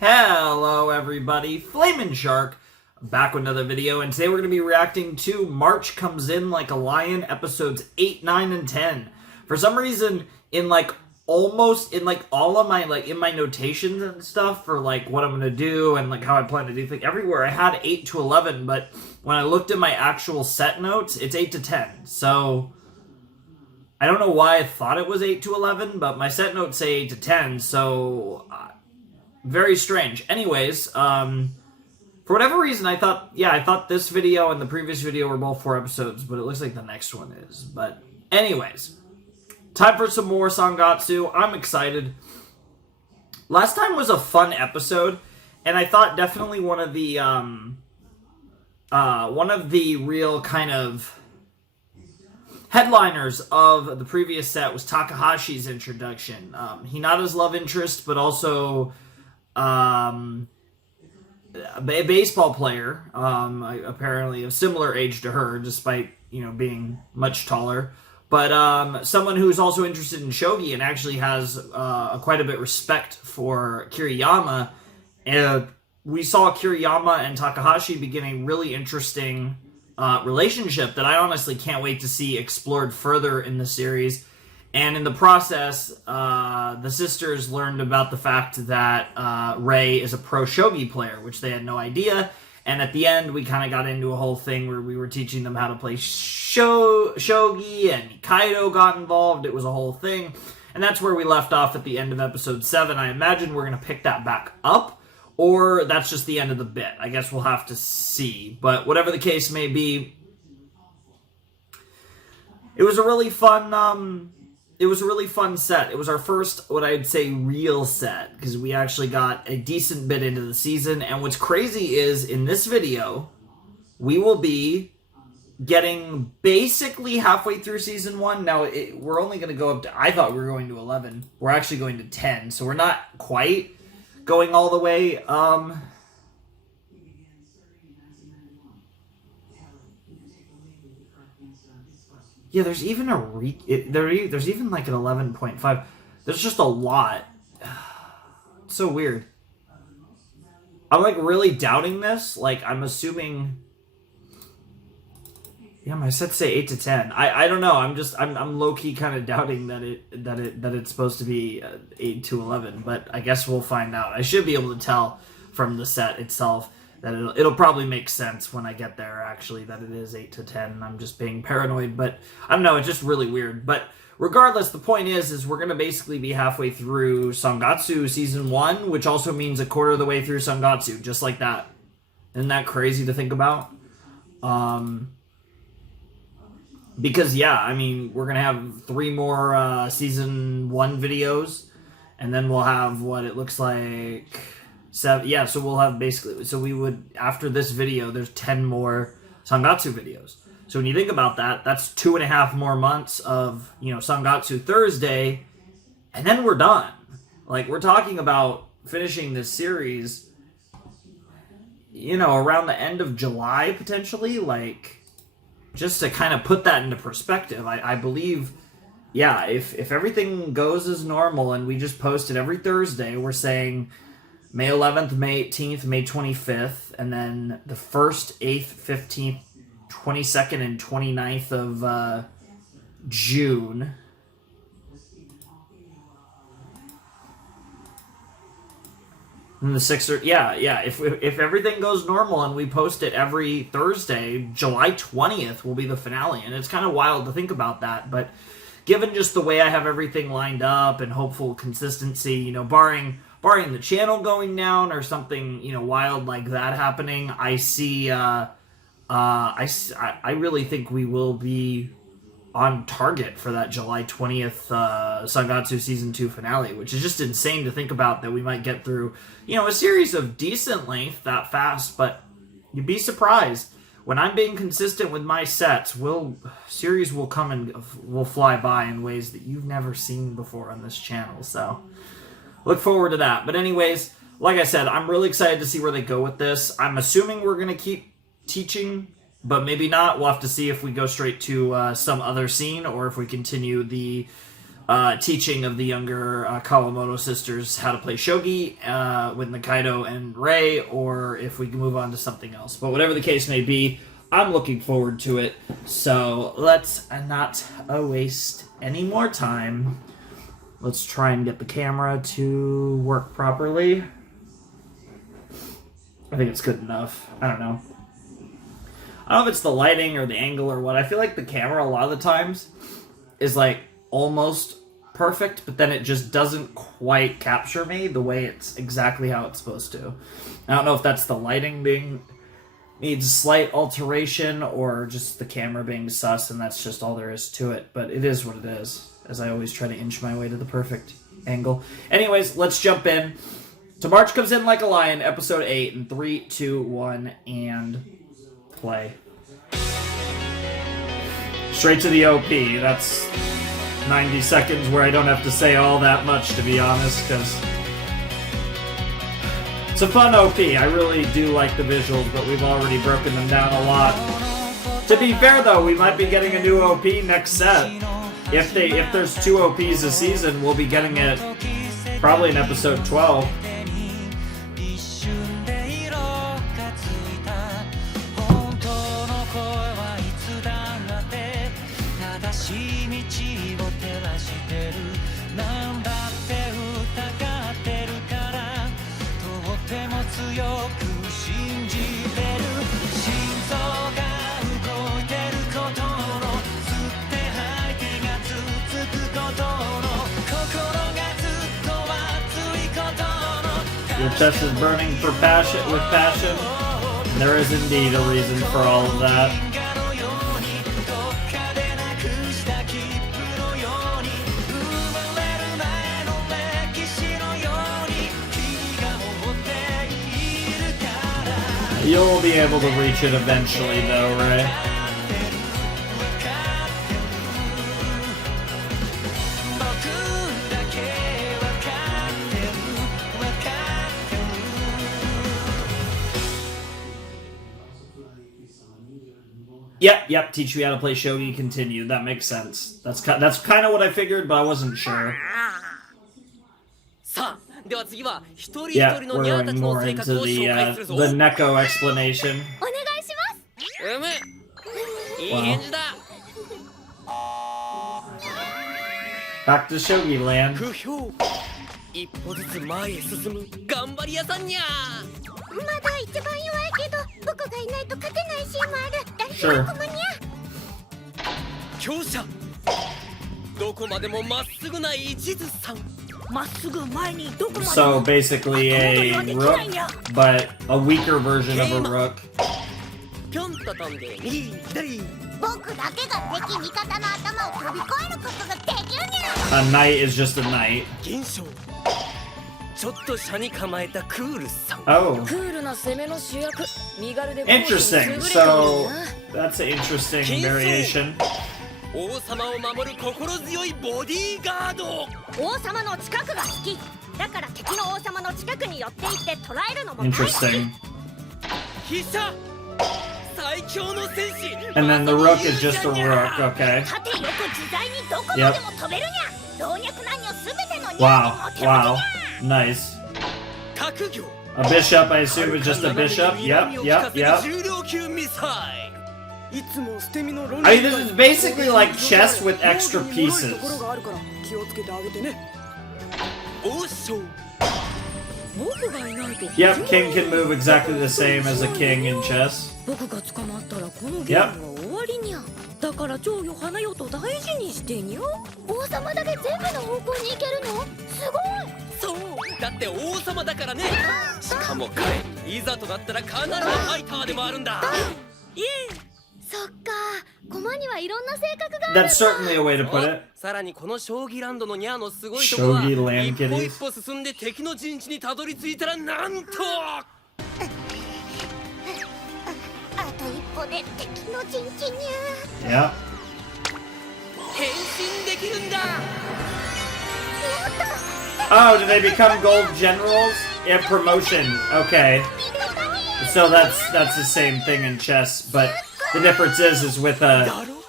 Hello everybody, Flamin' Shark, back with another video, and today we're going to be reacting to March Comes In Like a Lion, episodes 8, 9, and 10. For some reason, in all of my, in my notations and stuff for, what I'm going to do and, how I plan to do things, everywhere I had 8 to 11, but when I looked at my actual set notes, it's 8 to 10, so I don't know why I thought it was 8 to 11, but my set notes say 8 to 10, so very strange. Anyways, for whatever reason, I thought this video and the previous video were both 4 episodes, but it looks like the next one is. But anyways, time for some more Sangatsu. I'm excited. Last time was a fun episode, and I thought definitely one of the real kind of headliners of the previous set was Takahashi's introduction. Hinata's love interest, but also a baseball player, apparently of similar age to her, despite, being much taller. But someone who's also interested in Shogi and actually has quite a bit of respect for Kiriyama. And we saw Kiriyama and Takahashi begin a really interesting relationship that I honestly can't wait to see explored further in the series. And in the process, the sisters learned about the fact that Rei is a pro Shogi player, which they had no idea. And at the end, we kind of got into a whole thing where we were teaching them how to play Shogi, and Kaido got involved. It was a whole thing. And that's where we left off at the end of episode 7. I imagine we're going to pick that back up, or that's just the end of the bit. I guess we'll have to see. But whatever the case may be, it was a really fun set. It was our first, what I'd say, real set, because we actually got a decent bit into the season. And what's crazy is, in this video, we will be getting basically halfway through season 1. Now, we're only going to go up to, I thought we were going to 11. We're actually going to 10, so we're not quite going all the way. Yeah, there's even there's even like an 11.5. There's just a lot. It's so weird. I'm really doubting this. I'm assuming. Yeah, my sets say 8 to 10. I don't know. I'm low key kind of doubting that it's supposed to be 8 to 11. But I guess we'll find out. I should be able to tell from the set itself that it'll probably make sense when I get there, actually, that it is 8 to 10. I'm just being paranoid, but I don't know, it's just really weird. But regardless, the point is we're going to basically be halfway through Sangatsu Season 1, which also means a quarter of the way through Sangatsu, just like that. Isn't that crazy to think about? Because, yeah, I mean, we're going to have 3 more Season 1 videos, and then we'll have what it looks like... 7, yeah, so we'll have basically, so we would, after this video, there's 10 more Sangatsu videos. So when you think about that, that's 2.5 more months of, Sangatsu Thursday, and then we're done. We're talking about finishing this series, around the end of July, potentially, just to kind of put that into perspective. I believe, yeah, if everything goes as normal and we just post it every Thursday, we're saying May 11th, May 18th, May 25th, and then the 1st, 8th, 15th, 22nd, and 29th of June. And the 6th, yeah. If everything goes normal and we post it every Thursday, July 20th will be the finale. And it's kind of wild to think about that, but given just the way I have everything lined up and hopeful consistency, barring the channel going down or something, wild like that happening, I see, I really think we will be on target for that July 20th Sangatsu Season 2 finale, which is just insane to think about, that we might get through, a series of decent length that fast, but you'd be surprised. When I'm being consistent with my sets, series will come and will fly by in ways that you've never seen before on this channel, so look forward to that. But anyways, like I said, I'm really excited to see where they go with this. I'm assuming we're going to keep teaching, but maybe not. We'll have to see if we go straight to some other scene, or if we continue the teaching of the younger Kawamoto sisters how to play shogi with Nikaido and Rei, or if we can move on to something else. But whatever the case may be, I'm looking forward to it. So let's not waste any more time. Let's try and get the camera to work properly. I think it's good enough. I don't know. I don't know if it's the lighting or the angle or what. I feel like the camera a lot of the times is like almost perfect, but then it just doesn't quite capture me the way it's exactly how it's supposed to. I don't know if that's the lighting needs slight alteration or just the camera being sus and that's just all there is to it, but it is what it is, as I always try to inch my way to the perfect angle. Anyways, let's jump in to March Comes In Like a Lion, episode 8, in 3, 2, 1, and play. Straight to the OP. That's 90 seconds where I don't have to say all that much, to be honest, because it's a fun OP. I really do like the visuals, but we've already broken them down a lot. To be fair, though, we might be getting a new OP next set. If there's 2 OPs a season, we'll be getting it probably in episode 12. Your chest is burning with passion. There is indeed a reason for all of that. You'll be able to reach it eventually, though, right? Yep, teach you how to play shogi, continue. That makes sense. That's kind of what I figured, but I wasn't sure. Yeah, we're going more into the Neko explanation. Wow. Back to Shogi Land. Sure. So basically a rook, but a weaker version of a rook. A knight is just a knight. Oh. Interesting. So that's an interesting variation. Interesting. And then the rook is just a rook, okay. Yep. Wow. Nice. A bishop, I assume, is just a bishop. Yep. I mean, this is basically like chess with extra pieces. Yep, king can move exactly the same as a king in chess. Yep. That's certainly a way to put it. Shogi land kitties. Yeah. Oh, do they become gold generals? Yeah, promotion. Okay. So that's the same thing in chess, but the difference is with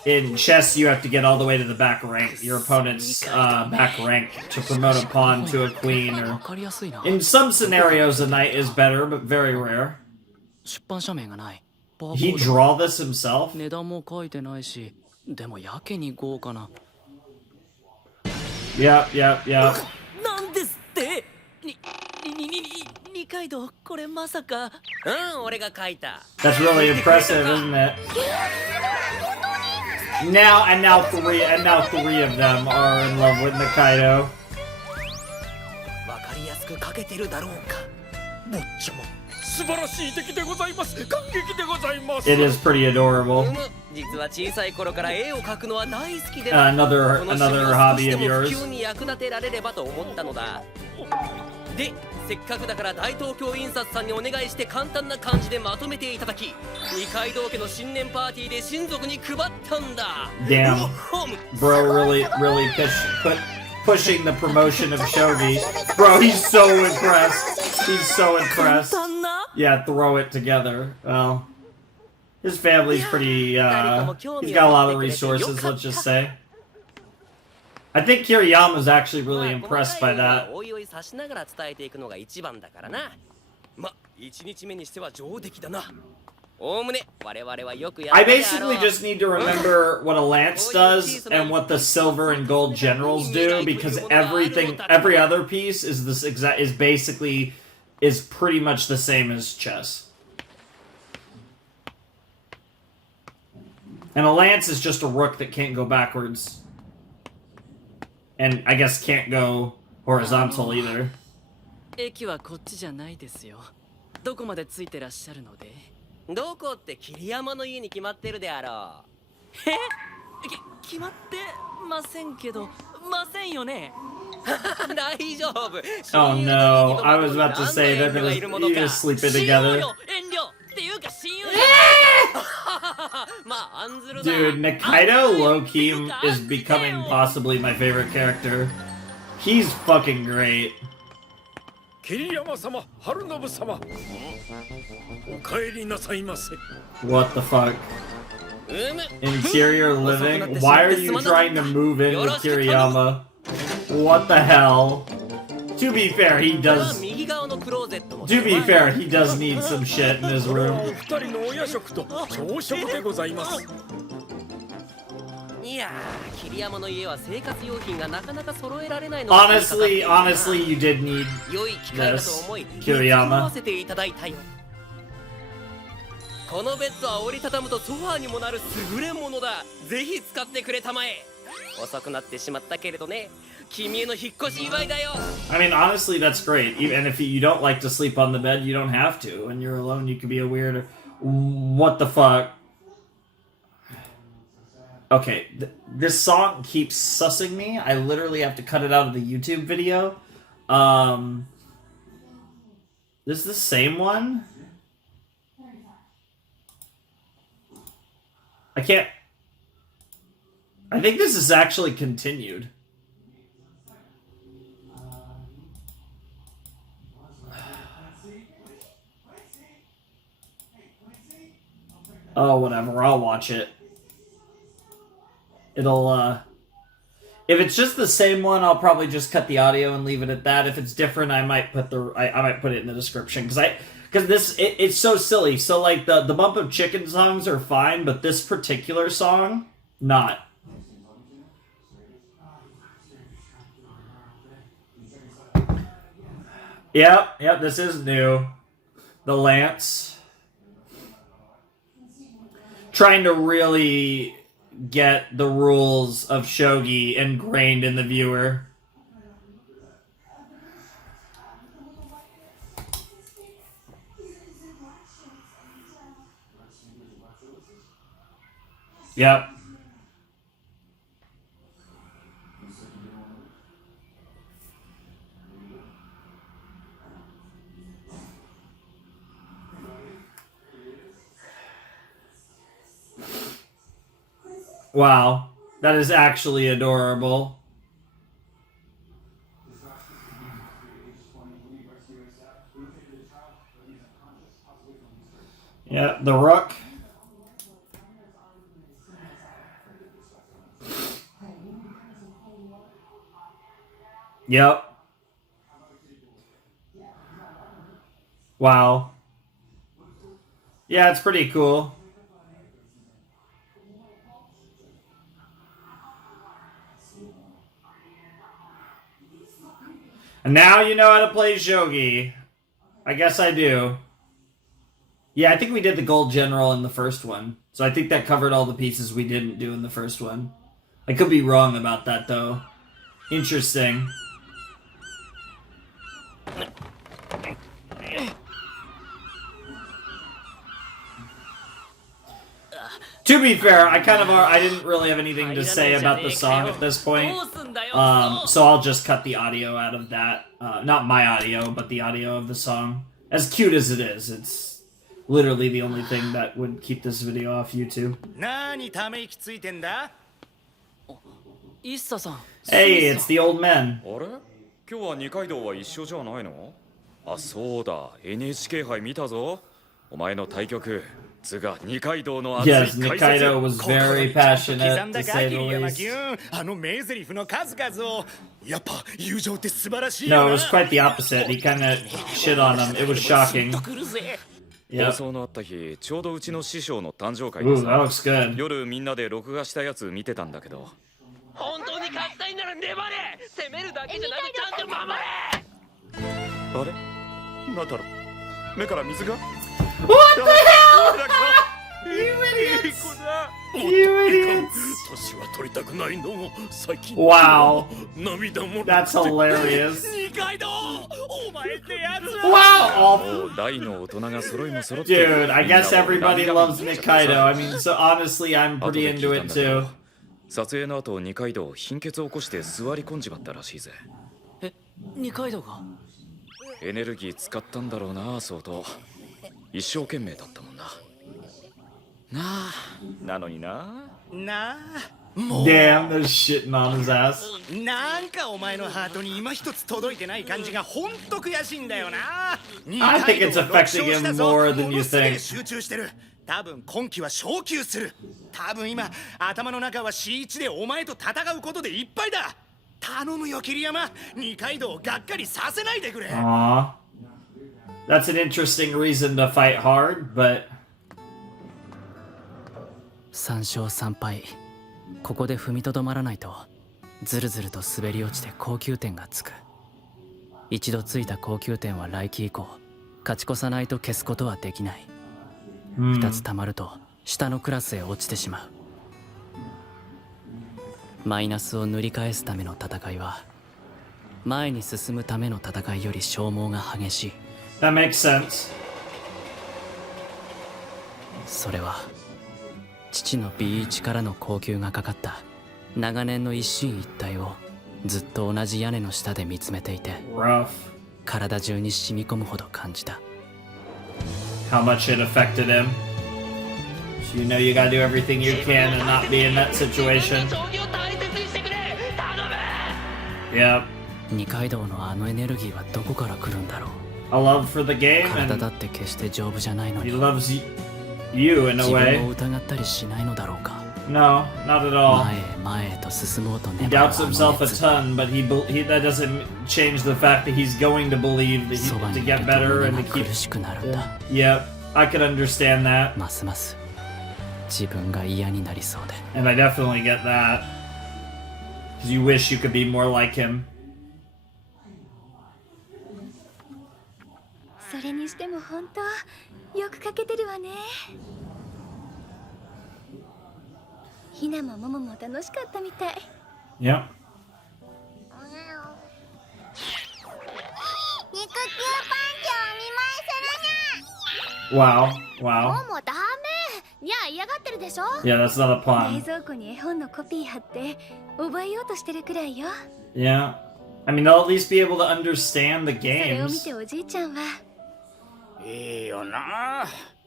in chess, you have to get all the way to the back rank, your opponent's back rank, to promote a pawn to a queen, or in some scenarios a knight is better, but very rare. He draw this himself? Yep. That's really impressive, isn't it? Now three of them are in love with Nikaido. It is pretty adorable. Another hobby of yours. で、せっかくだから大東京印刷さんにお願いして簡単な漢字でまとめていただき、二階堂家の新年パーティーで親族に配ったんだ。Damn, bro, really pushing the promotion of Shogi. Bro, he's so impressed. He's so impressed. Yeah, throw it together. Well, his family's pretty. He's got a lot of resources. Let's just say. I think Kiriyama's actually really impressed by that. I basically just need to remember what a lance does and what the silver and gold generals do, because every other piece is pretty much the same as chess. And a lance is just a rook that can't go backwards. And I guess can't go horizontal either. 駅はこっちじゃないですよ。どこまでついてらっしゃるので？どこって桐山の家に決まってるであろう。決まってませんけど、ませんよね。大丈夫。Oh no, I was about to say they're gonna sleep it together. Dude, Nikaido low-key is becoming possibly my favorite character. He's fucking great. What the fuck? Interior living? Why are you trying to move in with Kiriyama? What the hell? To be fair, he does need some shit in his room. Honestly, you did need this, Kiriyama. このベッドは折りたたむとソファーにもなる優れものだ。ぜひ使ってくれたまえ。遅くなってしまったけれどね。君への引っ越し祝いだよ。I mean, honestly, that's great. And if you don't like to sleep on the bed, you don't have to. When you're alone, you can be a weirdo. What the fuck? Okay, this song keeps sussing me. I literally have to cut it out of the YouTube video. This is the same one? I can't... I think this is actually continued. Oh, whatever. I'll watch it. It'll, if it's just the same one, I'll probably just cut the audio and leave it at that. If it's different, I might put I might put it in the description, because it's so silly. So like the Bump of Chicken songs are fine, but this particular song, not. Yep, this is new. The Lance. Trying to really get the rules of Shogi ingrained in the viewer. Yep. Wow, that is actually adorable. Yeah, the rook. Yep. Wow. Yeah, it's pretty cool. And now you know how to play Shogi. I guess I do. Yeah, I think we did the Gold General in the first one. So I think that covered all the pieces we didn't do in the first one. I could be wrong about that, though. Interesting. To be fair, I didn't really have anything to say about the song at this point. So I'll just cut the audio out of that. Not my audio, but the audio of the song. As cute as it is, it's literally the only thing that would keep this video off YouTube. Hey, it's the old men. 今日は二階堂は一緒じゃないの？あ、そうだ。NHK 杯見たぞ。お前の対局。Yes, Nikaido was very passionate, to say the least. No, it was quite the opposite. He kind of shit on him. It was shocking. Yep. Ooh, that looks good. 夜みんなで録画したやつ見てたんだけど。本当に勝ちたいなら粘れ。攻めるだけじゃなくちゃんと守れ。あれ？なんだろう。目から水が？ What the hell? You idiots! You idiots! Wow. That's hilarious. Wow! Dude, I guess everybody loves Nikaido. I mean, so honestly, I'm pretty into it too. 撮影の後、二階堂貧血を起こして座り込んじまったらしいぜ。え、二階堂が？エネルギー使ったんだろうな、相当。一生懸命だったもんな。なあ、なのにな。なあ。Damn, they're shitting on his ass. なんかお前のハートに今一つ届いてない感じがほんと悔しいんだよな。I think it's affecting him more than you think. 集中してる。多分今季は昇級する。多分今頭の中は C1 でお前と戦うことでいっぱいだ。頼むよ桐山。二階堂をがっかりさせないでくれ。Aww. That's an interesting reason to fight hard, but 3勝3敗。ここで踏みとどまらないとずるずると滑り落ちて高級点がつく。一度ついた高級点は来季以降勝ち越さないと消すことはできない。2つ溜まると下のクラスへ落ちてしまう。マイナスを塗り返すための戦いは前に進むための戦いより消耗が激しい。That makes sense. それは父の B1 からの高級がかかった長年の一進一退をずっと同じ屋根の下で見つめていて Rough. 体中に染み込むほど感じた。 How much it affected him. So you know you gotta do everything you can and not be in that situation. Yep. 二階堂のあのエネルギーはどこから来るんだろう。 A love for the game, 体だ and って決して丈夫じゃないの he に loves you in a 自分を way. 疑ったりしないのだろうか。 No, not at all. 前へ前へと進もうと He 粘るあ doubts の himself a 熱。 ton, but that doesn't change the fact that he's going to believe that そば to にいる get と better 胸 and が to keep. 苦しくなるんだ。 Yep, I could understand that, ますます自分が嫌になりそうで。 and I definitely get that. Because you wish you could be more like him. それにしても本当よく描けてるわね。ひなもももも楽しかったみたい。 Yep. 肉球パンチをお見舞いするにゃ。 Wow. Wow. もうダメ。にゃ嫌がってるでしょ。 Yeah, that's not a 冷 pun. 蔵庫に絵本のコピー貼って覚えようとしてるくらいよ。 Yeah. I mean, they'll at least be able to understand the それを見 games. ておじいちゃんは。いいよな。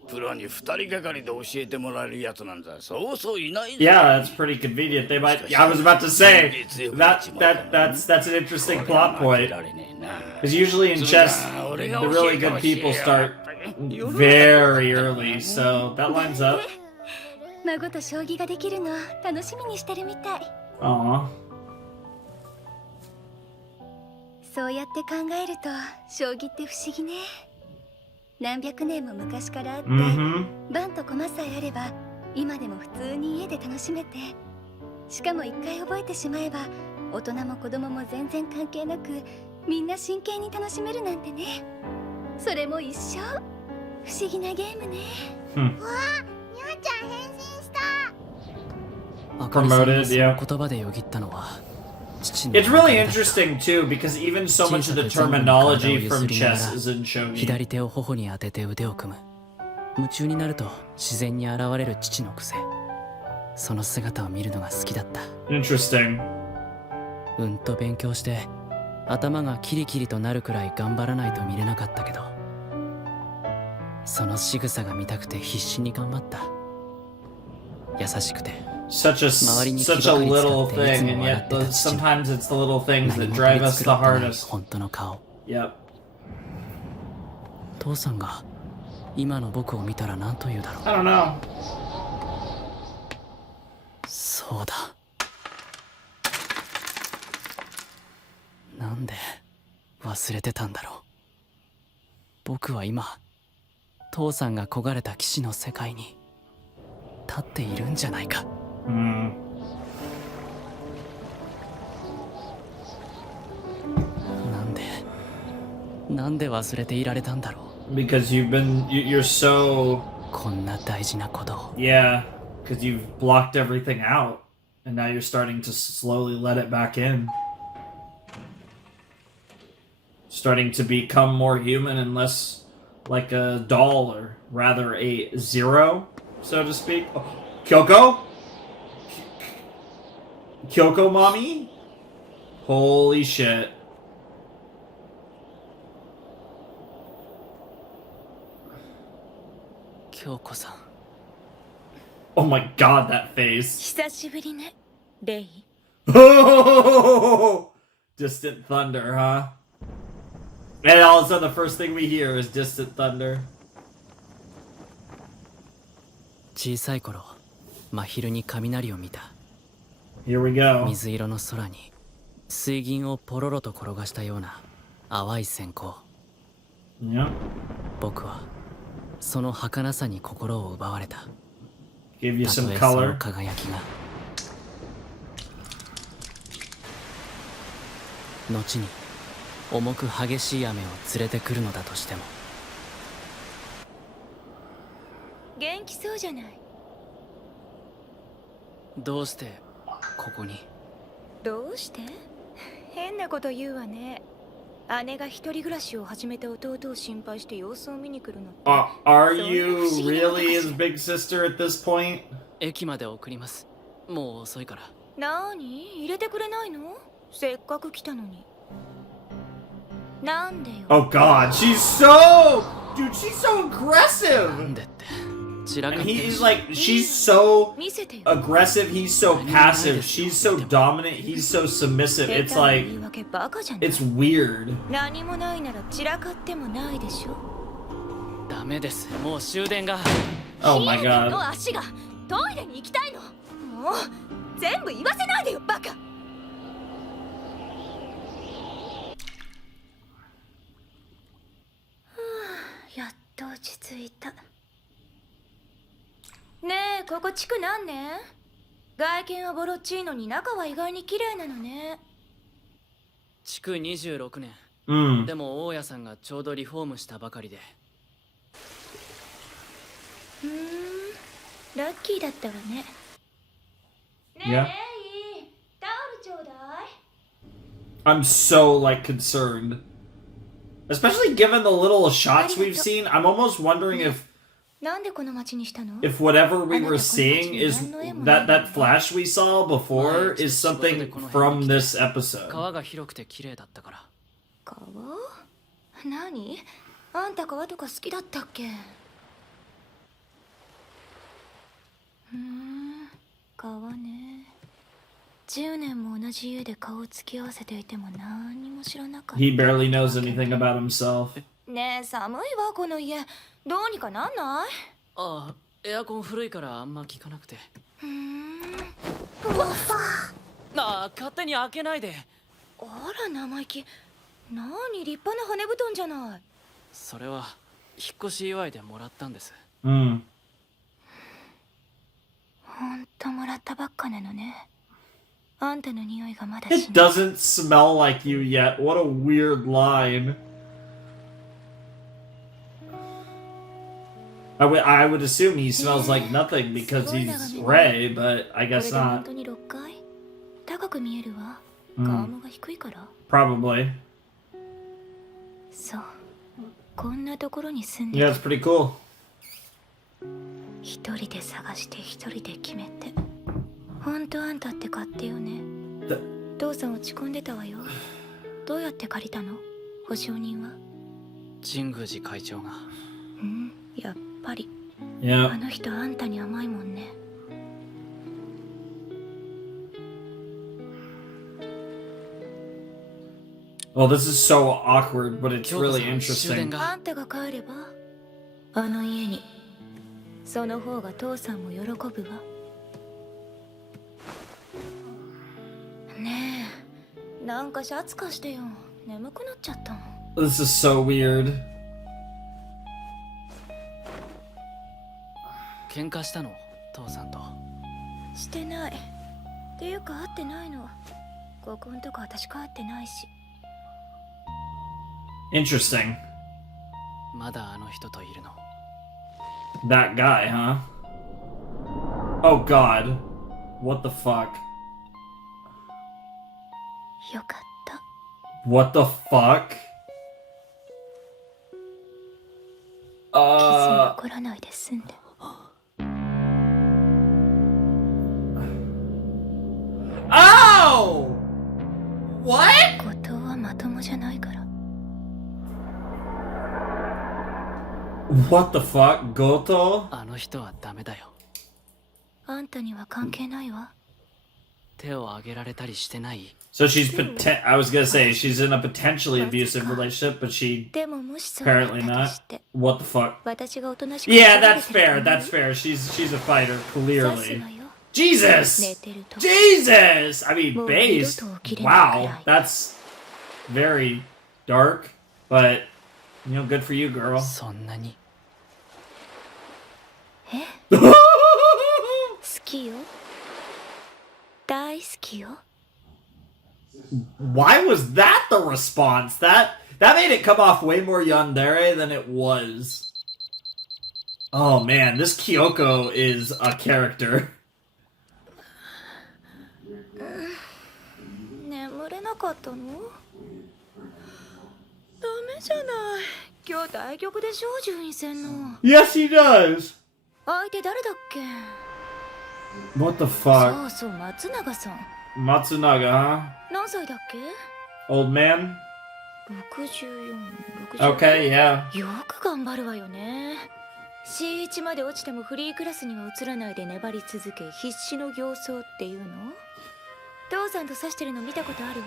プロに二人がかりで教えてもらえるやつなんざそうそういないぜ。 Yeah, that's pretty convenient. They might. I was about to say that's an interesting plot point. Because usually in chess, the really good people start very early, so that lines up. 孫と将棋ができるの楽しみにしてるみたい。Aw. そうやって考えると将棋って不思議ね。何百年も昔からあって、盤と駒さえあれば今でも普通に家で楽しめて、しかも一回覚えてしまえば大人も子供も全然関係なくみんな真剣に楽しめるなんてね。それも一生不思議なゲームね。わあ、にゃーちゃん変身した。あかりさんがその言葉でよぎったのは父の It's really interesting too because even so much of the terminology from chess is in shogi. 左手を頬に当てて腕を組む。夢中になると自然に現れる父の癖。その姿を見るのが好きだった。Interesting. うんと勉強して頭がキリキリとなるくらい頑張らないと見れなかったけど、その仕草が見たくて必死に頑張った。優しくて Such a little thing, and yet sometimes it's the little things that drive us the hardest. 本当の顔。 Yep. 父さんが今の僕を見たら何と言うだろう。 I don't know. そうだ。なんで忘れてたんだろう。僕は今父さんが焦がれた騎士の世界に立っているんじゃないか。なんで忘れていられたんだろう。 Because you're so こんな大事なことを。 yeah, because you've blocked everything out, and now you're starting to slowly let it back in. Starting to become more human and less like a doll, or rather a zero, so to speak. Oh, Kyoko? Kyoko mommy? Holy shit. Kyoko san. Oh my god, that face. 久しぶりね、レイ。Distant thunder, huh? And all of a sudden the first thing we hear is distant thunder. 小さい頃、真昼に雷を見た。 Here we go. 水色の空に水銀をポロロと転がしたような淡い閃光。 Yeah. 僕はその儚さに心を奪われた。 Give you た some とえその color. 輝きが後に重く激しい雨を連れてくるのだとしても。元気そうじゃない。どうしてここに？どうして？変なこと言うわね。姉が一人暮らしを始めた弟を心配して様子を見に来るのって。Are you really his big sister at this point? 駅まで送ります。もう遅いから。なーに？入れてくれないの？せっかく来たのに。なんでよ。 Oh god, she's so... Dude, she's so aggressive! なんでって散らか And ってる he's し。 like, she's so 見せてよ。 aggressive, he's so passive, she's so dominant, he's so submissive. It's like, 言い訳バカじゃない。 it's weird. 何もないなら散らかってもないでしょ。ダメです。もう終電が。 Oh my ヒーローの god. 足がトイレに行きたいの。もう全部言わせないでよバカ。やっと落ち着いた。ねえ、ここ地区何年？外見はボロっちいのに中は意外に綺麗なのね。築26年。 Mm. でも大家さんがちょうどリフォームしたばかりで。ラッキーだったわね。ねえ、 Yeah. レイ、タオルちょうだい。 I'm so, like, concerned. Especially given the little shots we've seen, I'm almost wondering if なんでこの町にしたの？ if whatever we were seeing is that flash we saw before is something from this episode. 川が広くて綺麗だったから。川？何？あんた川とか好きだったっけ？川ね。10年も同じ家で顔を突き合わせていても何にも知らなかった。 He barely knows anything about himself. ねえ、寒いわこの家。どうにかなんない？ああ、エアコン古いからあんま効かなくて。うわっ、ああ、勝手に開けないで。あら生意気。なに立派な羽布団じゃない。それは引っ越し祝いでもらったんです。Mm. ほんともらったばっかなのね。あんたの匂いがまだ It しない。 doesn't smell like you yet. What a weird line. I would assume he smells like nothing because he's Rei, but I これ guess で本 not. 当に6階？高く見えるわ。うん顔もが低いから。 Probably. そう。こんなところに住んで Yeah, it's pretty cool. 一人で探して一人で決めて。ほんとあんたって勝手よね。父さん落ち込んでたわよ。どうやって借りたの？保証人は？神宮寺会長が。うん、やっぱり。あ Yeah. の人あんたに甘いもんね。 Well, this is so awkward, but it's really 京子さん、終電 interesting. が。あんたが帰ればあの家に。その方が父さんも喜ぶわ。ねえ、なんかシャツ貸してよ。眠くなっちゃったの。 This is so weird. 喧嘩したの、父さんと。してない。っていうか会ってないの。ここんとこ私帰ってないし。 Interesting. まだあの人といるの。 That guy, huh? Oh god. What the fuck? よかった。 What the fuck? 傷残らないで済んで。 Oh! What? 後藤はまともじゃないから。 What the fuck? Goto? あの人はダメだよ。あんたには関係ないわ。手を挙げられたりしてない。 So she's I was gonna say she's in a potentially abusive relationship, but she でももしそうだった apparently と not. して、 What the fuck? 私がおとなしく Yeah, that's fair. That's fair. She's a fighter, 刺す clearly. わよ。 Jesus! 寝てると。 Jesus! I mean, Well, based. you don't talk, Wow, right? that's very dark, but you know, good for you, girl. そんなに。好きよ。大好きよ。 Why was that the response? That made it come off way more yandere than it was. Oh man, this Kyoko is a character. 眠れなかったの？ダメじゃない。今日対局でしょ、順位戦の。 Yes, he does. 相手誰だっけ？ What the fuck? そうそう、松永さん。 Matsunaga, huh? 何歳だっけ？ Old man? 64、65。Okay, yeah. よく頑張るわよね。C1 まで落ちてもフリークラスには移らないで粘り続け、必死の形相っていうの？父さんと指してるの見たことあるわ。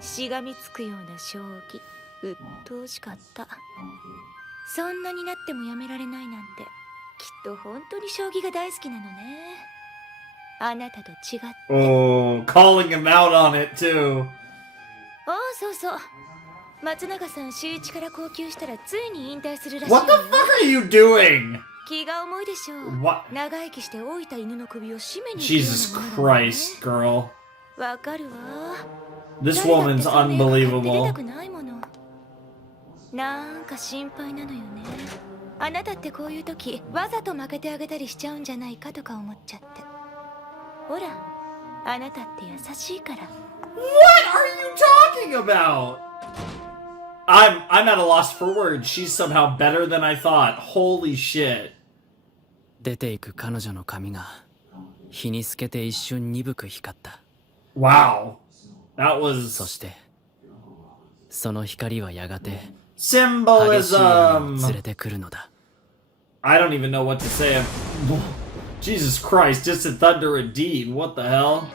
しがみつくような将棋、鬱陶しかった。そんなになってもやめられないなんて、きっと本当に将棋が大好きなのね。あなたと違って。 Oh, calling him out on it too. ああ、そうそう。松永さん C1 から高級したらついに引退するらしい What わ the よ。 fuck are you doing? 気が重いでしょう。 What? 長生きして老いた犬の首を絞めに行くよう Jesus なものだね。 Christ, girl. わかるわ。 This 誰だって woman's そんな役買って出 unbelievable. たくないもの。なんか心配なのよね。あなたってこういう時わざと負けてあげたりしちゃうんじゃないかとか思っちゃって。ほら、あなたって優しいから。 What are you talking about? I'm at a loss for words. She's somehow better than I thought. Holy shit. 出ていく彼女の髪が日に透けて一瞬鈍く光った。 Wow. That そ was してその光はやがて激しい闇 symbolism. を連れてくるのだ。 I don't even know what to say. Jesus Christ, distant thunder indeed. What the hell?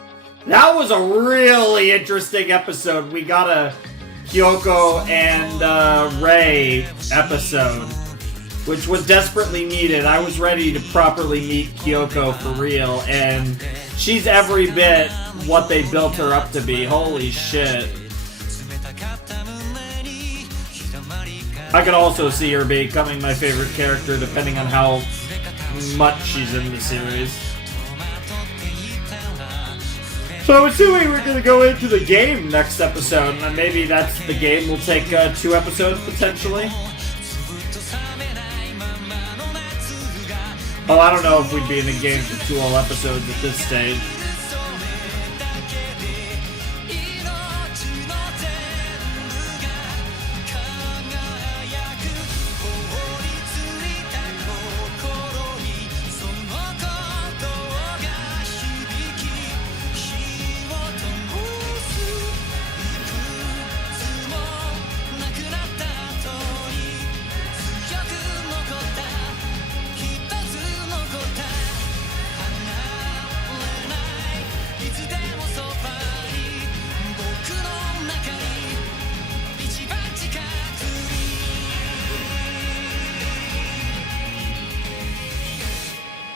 That was a really interesting episode. We got a Kyoko and Rei episode, which was desperately needed. I was ready to properly meet Kyoko for real, and she's every bit what they built her up to be. Holy shit. I could also see her becoming my favorite character depending on how much she's in the series. So I'm assuming we're going to go into the game next episode, and maybe that's the game will take 2 episodes potentially. Oh, I don't know if we'd be in the game for 2 whole episodes at this stage.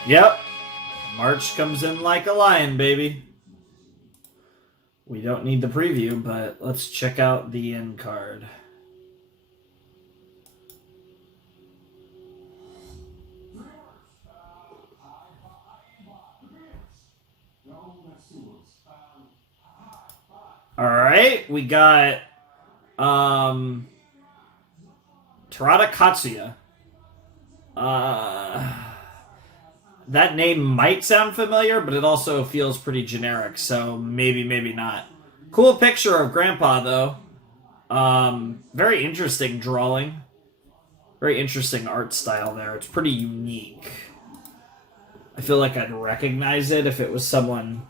Yep. March comes in like a lion, baby. We don't need the preview, but let's check out the end card. Alright, we got Terada Katsuya. That name might sound familiar, but it also feels pretty generic, so maybe, maybe not. Cool picture of Grandpa, though. Very interesting drawing. Very interesting art style there. It's pretty unique. I feel like I'd recognize it if it was someone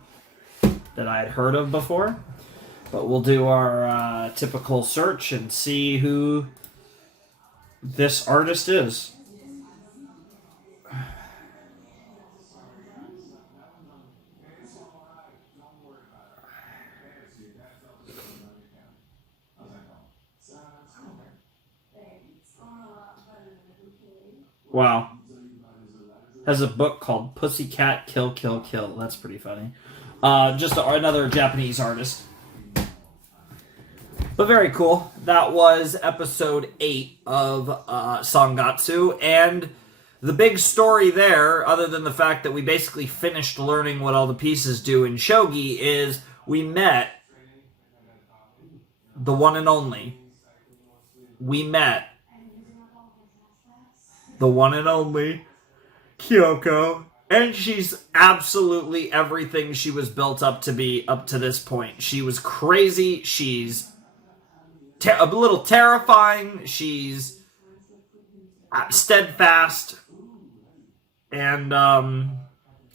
that I had heard of before. But we'll do our typical search and see who this artist is. Wow. Has a book called Pussycat Kill Kill Kill. That's pretty funny. Just another Japanese artist. But very cool. That was episode 8 of Sangatsu. And the big story there, other than the fact that we basically finished learning what all the pieces do in Shogi, is we met the one and only. We met the one and only Kyoko, and she's absolutely everything she was built up to be up to this point. She was crazy, she's a little terrifying, she's steadfast, and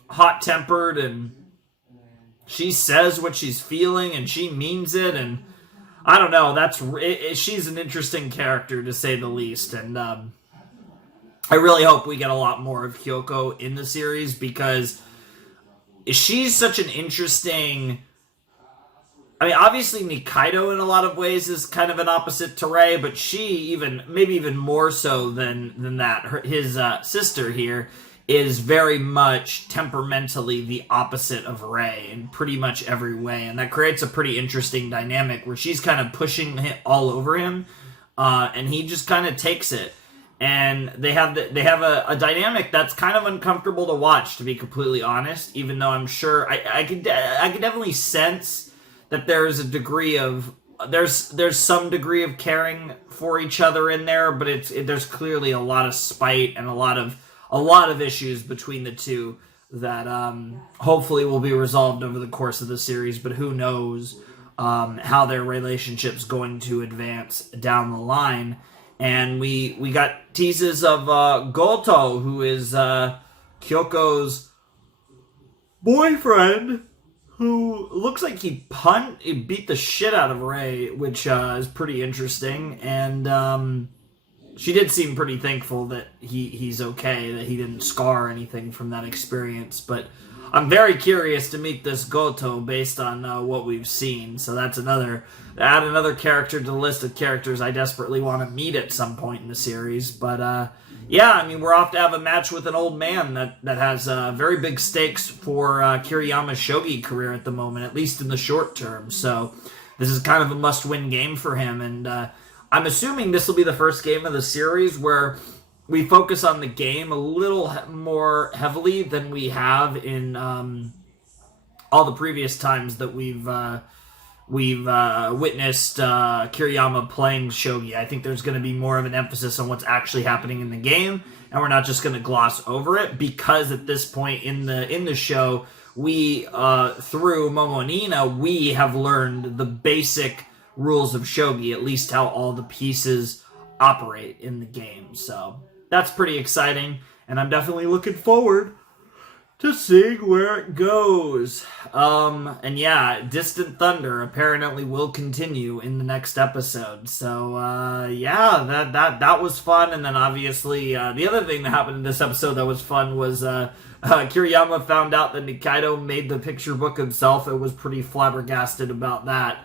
hot-tempered, and she says what she's feeling, and she means it, and I don't know, she's an interesting character, to say the least, and I really hope we get a lot more of Kyoko in the series, because she's such an interesting... I mean, obviously Nikaido in a lot of ways is kind of an opposite to Rei, but she maybe even more so than that. His sister here is very much temperamentally the opposite of Rei in pretty much every way, and that creates a pretty interesting dynamic where she's kind of pushing all over him, and he just kind of takes it. And they have a dynamic that's kind of uncomfortable to watch, to be completely honest. Even though I'm sure I could definitely sense that there's a degree of there's some degree of caring for each other in there, but there's clearly a lot of spite and a lot of issues between the two that hopefully will be resolved over the course of the series. But who knows how their relationship's going to advance down the line. And we got teases of Goto, who is Kyoko's boyfriend, who looks like he beat the shit out of Rei, which is pretty interesting. And she did seem pretty thankful that he's okay, that he didn't scar anything from that experience. But I'm very curious to meet this Goto based on what we've seen. So that's add another character to the list of characters I desperately want to meet at some point in the series. But yeah, I mean, we're off to have a match with an old man that has very big stakes for Kiriyama's Shogi career at the moment, at least in the short term. So this is kind of a must-win game for him, and I'm assuming this will be the first game of the series where we focus on the game a little more heavily than we have in all the previous times that we've witnessed Kiriyama playing Shogi. I think there's going to be more of an emphasis on what's actually happening in the game, and we're not just going to gloss over it, because at this point in the show, we through Momo and Ina, we have learned the basic rules of Shogi, at least how all the pieces operate in the game. So that's pretty exciting, and I'm definitely looking forward to seeing where it goes. And yeah, Distant Thunder apparently will continue in the next episode. So yeah, that was fun. And then obviously the other thing that happened in this episode that was fun was Kiriyama found out that Nikaido made the picture book himself. It was pretty flabbergasted about that.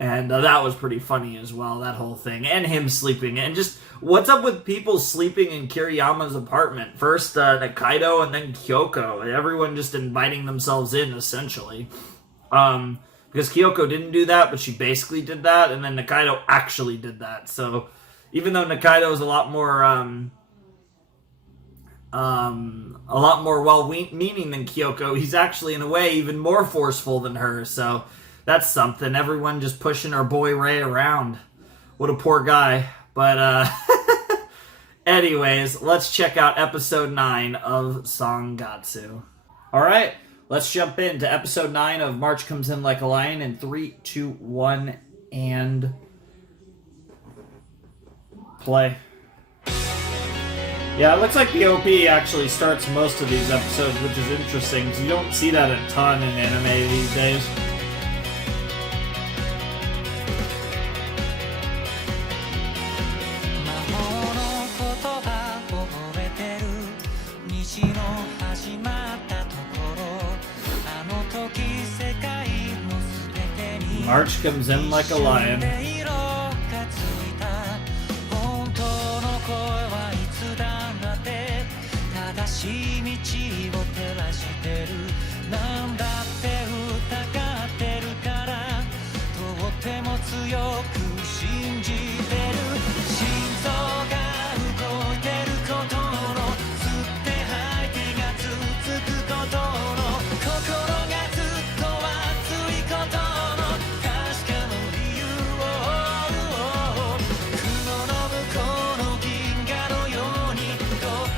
And that was pretty funny as well, that whole thing. And him sleeping. And just, what's up with people sleeping in Kiriyama's apartment? First Nikaido and then Kyoko. Everyone just inviting themselves in, essentially. Because Kyoko didn't do that, but she basically did that. And then Nikaido actually did that. So, even though Nikaido is a lot more well-meaning than Kyoko, he's actually, in a way, even more forceful than her. So that's something. Everyone just pushing our boy Rei around. What a poor guy. But, anyways, let's check out episode 9 of Sangatsu. Alright, let's jump into episode 9 of March Comes In Like a Lion in 3, 2, 1, and play. Yeah, it looks like the OP actually starts most of these episodes, which is interesting, because you don't see that a ton in anime these days. March comes in like a lion.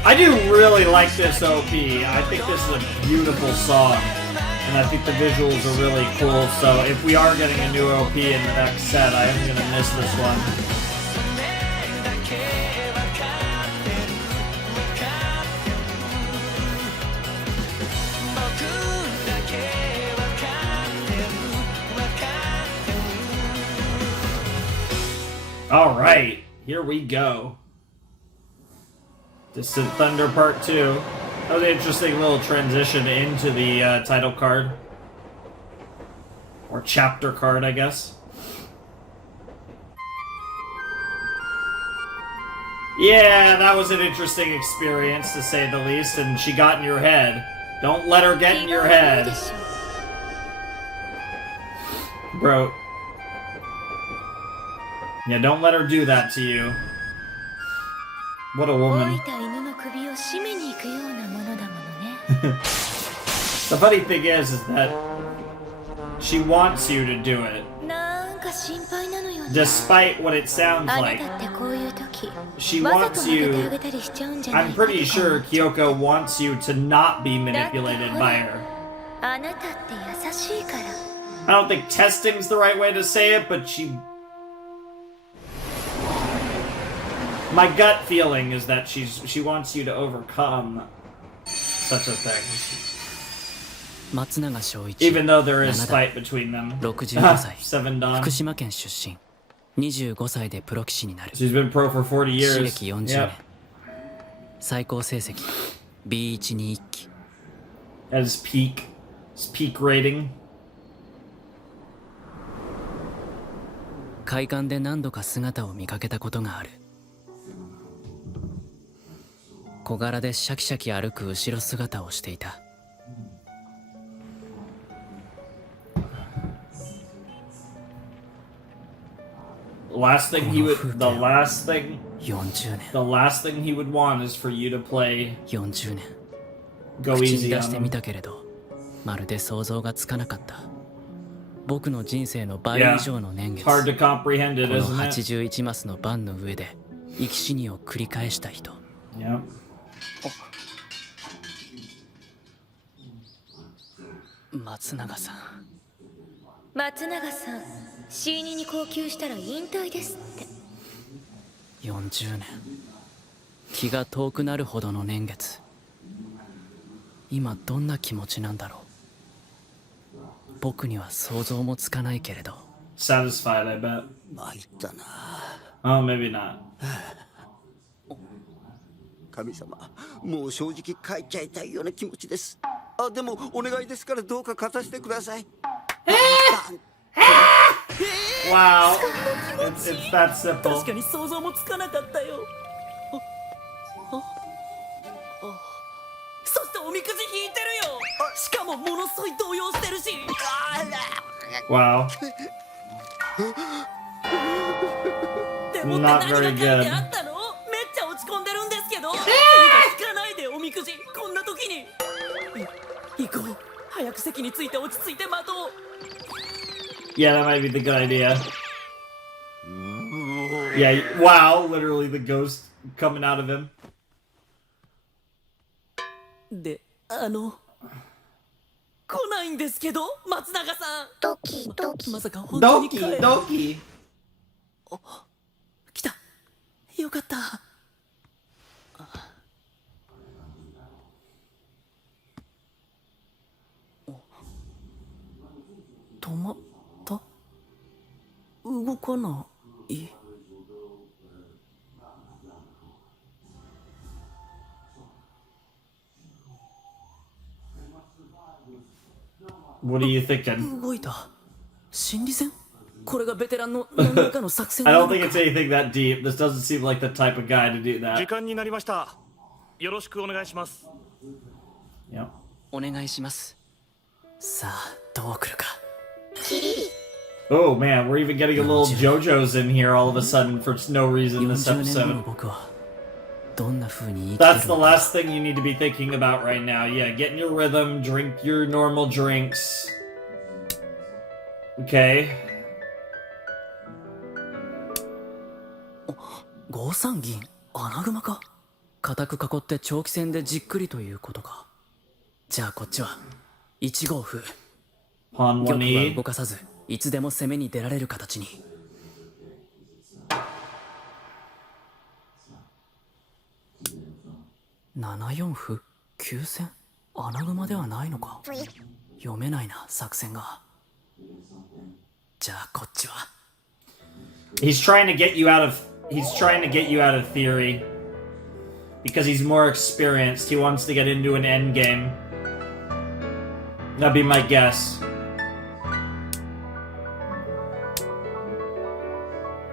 I do really like this OP. I think this is a beautiful song, and I think the visuals are really cool, so if we are getting a new OP in the next set, I am going to miss this one. Alright, here we go. Distant Thunder Part 2. That was an interesting little transition into the title card. Or chapter card, I guess. Yeah, that was an interesting experience, to say the least, and she got in your head. Don't let her get in your head. Bro. Yeah, don't let her do that to you. What a woman. The funny thing is that she wants you to do it. Despite what it sounds like. She wants you... I'm pretty sure Kyoko wants you to not be manipulated by her. I don't think testing's the right way to say it, but she... My gut feeling is that she wants you to overcome such a thing. Even though there is fight between them. 7 Dan. 福島県出身25歳でプロ棋士になる She's been pro for 40 years. 資歴40年 Yep. 最高成績 B1 に1期 At his peak rating. 会館で何度か姿を見かけたことがある小柄でシャキシャキ歩く後ろ姿をしていた last thing he would the last thing 40年 the last thing he would want is for you to play 40年 go 口に easy 出 on してみ him. たけれどまるで想像がつかなかった。僕の人生の倍以上の年月、 Hard to comprehend it, この isn't it? 81マスの盤の上で生き死にを繰り返した人。 Yeah. 松永さん、松永さん C2 に降級したら引退ですって。40年、気が遠くなるほどの年月。今どんな気持ちなんだろう。僕には想像もつかないけれど。 Satisfied, I bet. 参ったな。 Oh, maybe not. 神様、もう正直帰っちゃいたいような気持ちです。あ、でもお願いですからどうか勝たせてください。Wow. It's that simple. 確かに想像もつかなかったよ。そしておみくじ引いてるよ。しかもものすごい動揺してるし。 Wow. でもって Not 何が書 very いて good. あったの？めっちゃ落ち込んでるんですけど。引かないでおみくじ、こんな時に。行こう。早く席について落ち着いて待とう。 Yeah, that might be the good idea. Yeah, wow, literally the ghost coming out of him. で、来ないんですけど、松永さん。ドキドキ。まさか本当に帰る。 Doki. 来た。よかった。止まった？動かない。 What are you thinking? 動いた。心理戦？これがベテランの何らかの作戦 I な don't の think か。 it's anything that deep. This doesn't seem like the type of guy to do 時 that. 間になりました。よろしくお願いします。 Yeah. お願いします。さあ、どう来るか。 Oh man, we're even getting a little JoJo's in here all of a sudden for no reason this 40年後の episode. 僕はどんな風に生きて That's る the のか。 last thing you need to be thinking about right now. Yeah, get in your rhythm, drink your normal drinks. Okay. 5三銀、穴熊か。固く囲って長期戦でじっくりということか。じゃあこっちは1五歩。 Pawn 玉は 1E. 動かさず、いつでも攻めに出られる形に。7四歩、9戦、穴熊ではないのか。読めないな、作戦が。じゃあこっちは。 He's trying to get you out of theory. Because he's more experienced. He wants to get into an end game. That'd be my guess.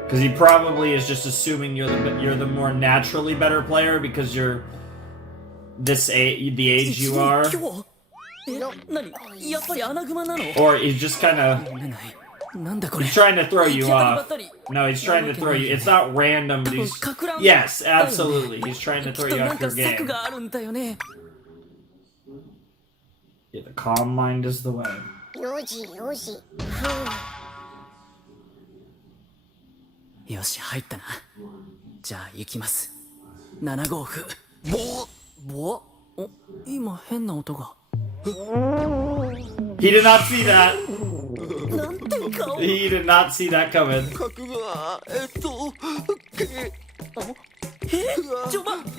Because he probably is just assuming you're the more naturally better player because you're the age you are. え、何？やっぱり穴熊なの？ Or he's just kind of 読めない。なんだこれ。 he's trying to throw you 行き当たりば off. ったり。 No, he's trying to throw you. It's not random, but he's yes, absolutely. He's trying to きっ throw と you なん off か your 策 game. があるんだよね。 Yeah, the calm mind is the way. 4時4時。よし、入ったな。じゃあ行きます。7五歩。ボお、今変な音が。 He did not see that. なんて顔。 He did not see that coming. 覚悟は序盤考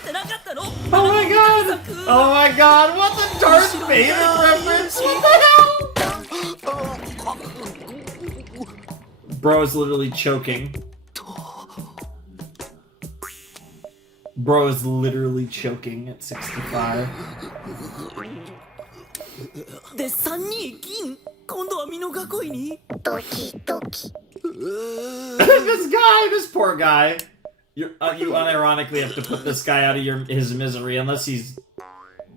えてなかったの？ Oh my god! Oh my god! What the Darth Vader reference? What the hell? Bro is literally choking. Bro is literally choking at 65. で3二銀。今度は美濃囲いに。ドキドキ。 This poor guy. You unironically have to put this guy out of his misery unless he's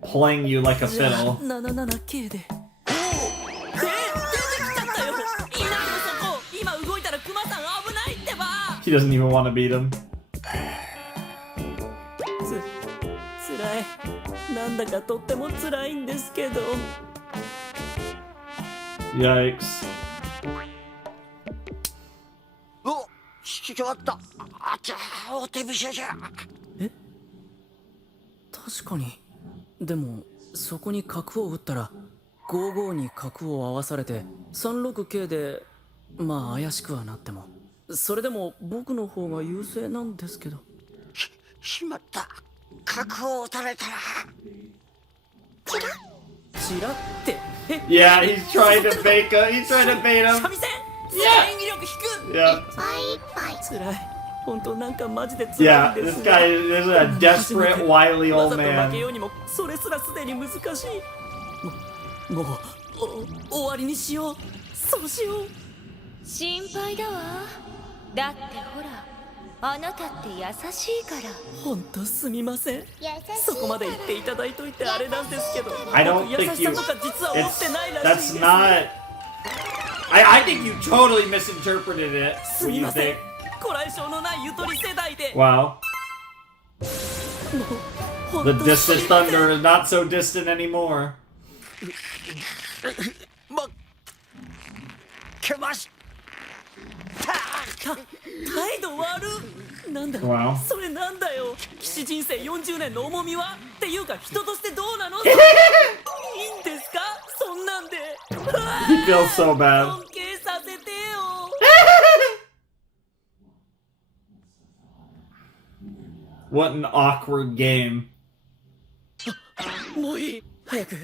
playing you like a じゃあ fiddle. 77K で。出てきちゃったよ。いないのそこ。今動いたらクマさん危ないってば。He doesn't even want to beat him. つらい。なんだかとっても辛いんですけど。Yikes. お、しちまった。あちゃー、お手びしゃじゃ。確かに。でもそこに角を打ったら55に角を合わされて 36K でまあ怪しくはなっても、それでも僕の方が優勢なんですけど。しまった。角を打たれたら。チラって。Yeah, he's trying to bait him. He's trying to bait him. 三味線。演技力低く。Yeah. 辛い。本当なんかマジで辛 Yeah, いんです this guy is a desperate, wily わ old ざと負け man. ようにもそれすらすでに難しい。もう終わりにしよう。そうしよう。心配だわ。だってほら、あなたって優しいから。本当すみません。優しいからそこまで言っていただいといてあれなんですけど、 I don't 僕優 think し you. さとか実は持ってないらしい That's です。 not. I think you totally misinterpreted it. す What do み you ません think?。ご来場のないゆとり世代で。 Wow. 本 The 当すみ distant ません。 thunder is not so distant anymore. けまし。態度悪っ。なんだ、 Wow. それなんだよ。騎士人生40年の重みはっていうか人としてどうなの？いいんですかそんなんで。 He feels so bad. 尊敬させてよ。What an awkward game. もういい。早く。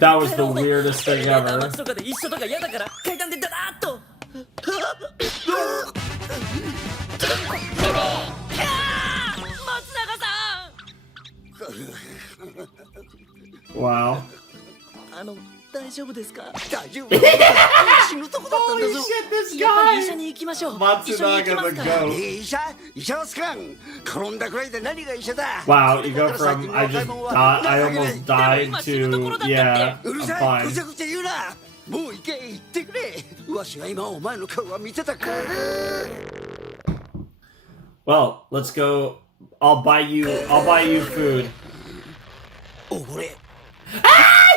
That was the weirdest thing エレベーター ever. 待ちとかで一緒とか嫌だから階段でダダーッと。松永さん。 Wow. 大丈夫ですか？大丈夫。死ぬとこだったんだ Holy ぞ。 shit, this やっぱり医 guy! 者に行きましょう。一緒に行き Matsunaga ます the から goat. 医者はつかん。転んだくらいで何が医者だ。 Wow, you go from I almost died to yeah, うる I'm さい。ぐ fine. ちゃぐちゃ言うな。もう行け、行ってくれ。わしは今お前の顔は見てたか。 Well, let's go. I'll buy you food. 俺。 Ah,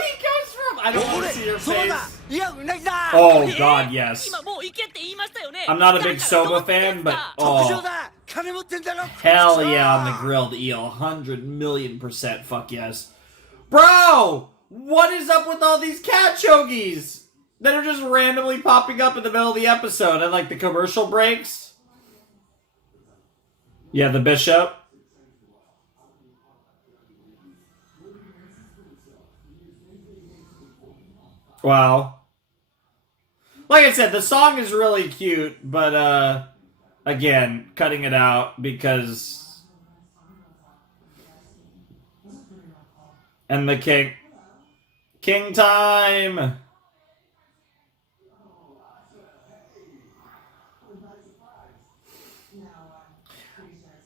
he goes from I don't want to see your そう face. だ。いや、うなぎだ。 Oh god, yes. 今もう行けって言いましたよね。 I'm not a big soba fan, but 特徴 oh だ。金持ってんだろ。 hell yeah on the grilled eel, 100,000,000%. Fuck yes, bro. What is up with all these cat shogies that are just randomly popping up in the middle of the episode and like the commercial breaks? Yeah, the bishop. Wow. Like I said, the song is really cute, but again, cutting it out because and the king time.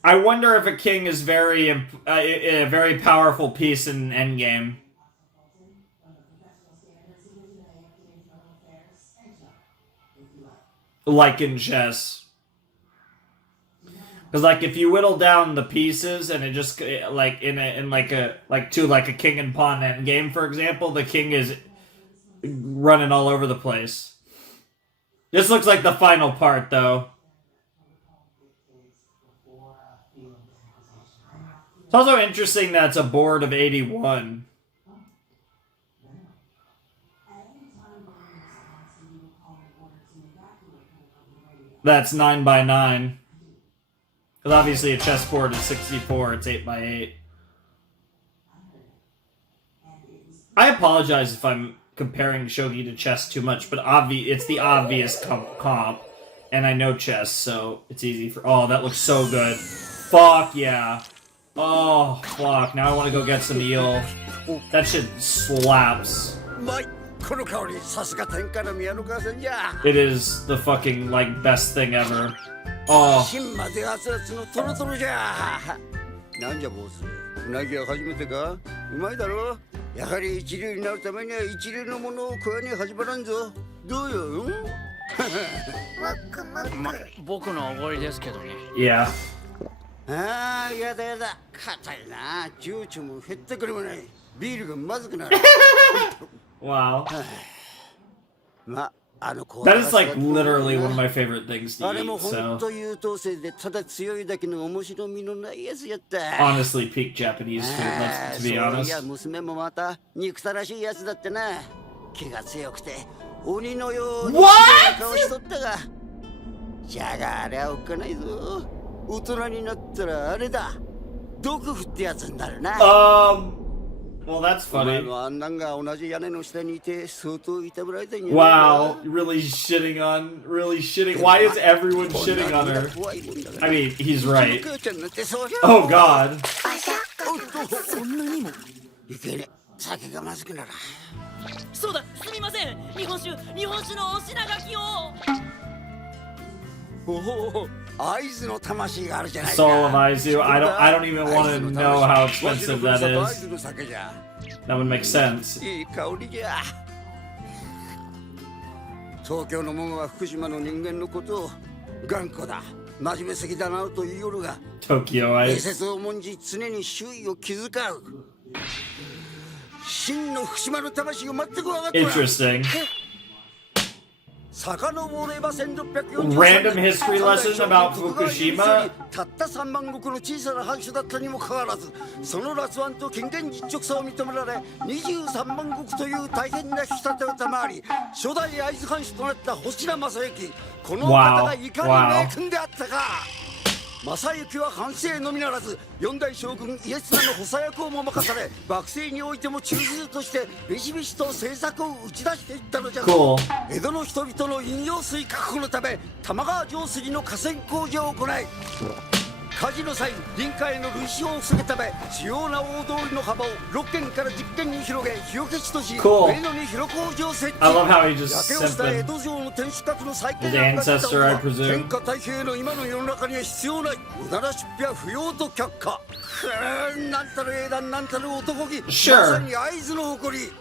I wonder if a king is a very powerful piece in Endgame. Like in chess. Because like if you whittle down the pieces and it just like to a king and pawn endgame, for example, the king is running all over the place. This looks like the final part though. It's also interesting that it's a board of 81. That's 9 by 9. Because obviously a chessboard is 64, it's 8 by 8. I apologize if I'm comparing Shogi to chess too much, but it's the obvious comp. And I know chess, so it's easy for... Oh, that looks so good. Fuck yeah. Oh, fuck. Now I want to go get some eel. That shit slaps. この香り、さすが天下の宮の母さんじゃ。 It is the fucking, like, best thing ever. Oh. 芯まで熱々のトロトロじゃ。なんじゃボス、うなぎは初めてか？うまいだろ？やはり一流になるためには一流のものを食わねえ始まらんぞ。どうよ？僕のおごりですけどね。 Yeah. ああ、やだやだ。硬いな。情緒も減ったくれもない。ビールがまずくなる。 Wow. ま、あの子 That is like literally one of my favorite things to あれも eat, 本 so 当優等生でただ強いだけの面白みのないやつやった。 honestly peak Japanese food, let's to be そういや honest. 娘もまた憎たらしいやつだってな。気が強くて鬼のように What？ 白い顔しとったが。じゃがあれはおっかないぞ。大人になったらあれだ。毒婦ってやつになるな。 Well, that's お前 funny. もあんなんが同じ屋根の下にいて相当いたぶられたんや。 Wow, really shitting. Why is everyone shitting on her? I mean, he's right. Oh god. そんなにも。いけね、酒がまずくなら。そうだ、すみません。日本酒のお品書きを。おお、会津の魂があるじゃないか。 Soul of Aizu. I don't even want to know how expensive that 会 is. 津の酒じゃ。 That would make sense. いい香りじゃ。東京の者は福島の人間のことを頑固だ、真面目すぎだなと言いよるが、 Tokyo 礼 Ice. 節を重んじ常に周囲を気遣う。真の福島の魂を全く分かっておらん。 Interesting. 遡れば1643 Random history lesson about Fukushima. たった3万石の小さな藩主だったにもかかわらず、その辣腕と近現実直さを認められ23万石という大変な引き立てを賜り、初代会津藩主となった星名正幸、このお方がいかに名君であったか。正幸は藩政のみならず四代将軍家綱の補佐役をも任され、幕政においても忠実としてビシビシと政策を打ち出していったのじゃ。 Cool. 江戸の人々の飲用水確保のため玉川上水の河川工事を行い、火事の際臨海への類似を防ぐため主要な大通りの幅を6軒から10軒に広げ火除け地とし、 Cool. 上野に広小路を設置。 I love how he just 焼けをした江 simped. 戸城の天守閣の再建 His ancestor, I presume. 天下太平の今の世の中には必要ない無駄な出費は不要と却下。なんたる英断なんたる男気、 Sure. まさに会津の誇り。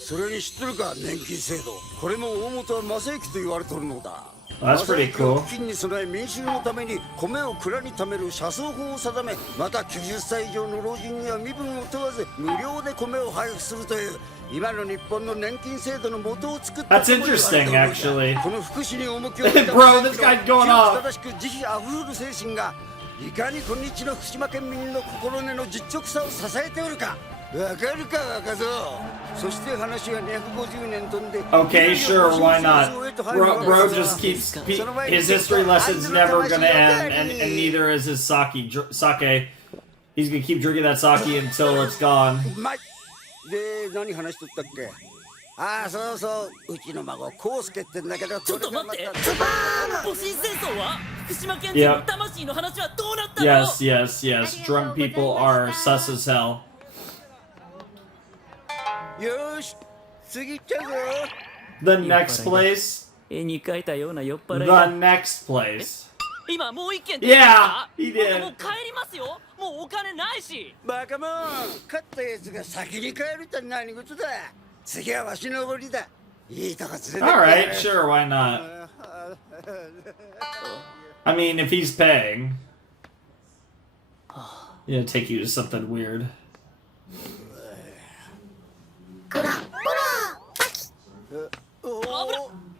それに知ってるか、年金制度。これも大元は正幸と言われてるのだ。 That's pretty cool. 飢饉に備え民衆のために米を蔵に貯める車窓法を定め、また90歳以上の老人には身分を問わず無料で米を配布するという今の日本の年金制度の元を作った。 That's interesting, actually. この福祉に重きを置いた Bro, this guy's going off. 正しく慈悲あふれる精神がいかに今日の福島県民の心根の実直さを支えておるか。わかるか若造。そして話は250年飛んで。 Okay, sure, why not? Bro just keeps his history lesson's never gonna end, and neither is his sake. He's gonna keep drinking that sake until it's gone. うまい。で、何話しとったっけ。ああ、そうそう、うちの孫コウスケってんだけど。ちょっと待って。戊辰戦争は福島県人 Yep. の魂の話はどうなったの？ Yes. Drunk people are sus as hell. よーし、次行っちゃうぞ。 The next place. 絵に描いたような酔っ払い The が。 next place. 今もう一件 Yeah, he did. もう帰りますよ。もうお金ないし。バカモン、勝ったやつが先に帰るって何事だ。次はわしのおごりだ。いいとこ連れてって。 Alright, sure, why not? I mean, if he's paying. Yeah, take you to something weird.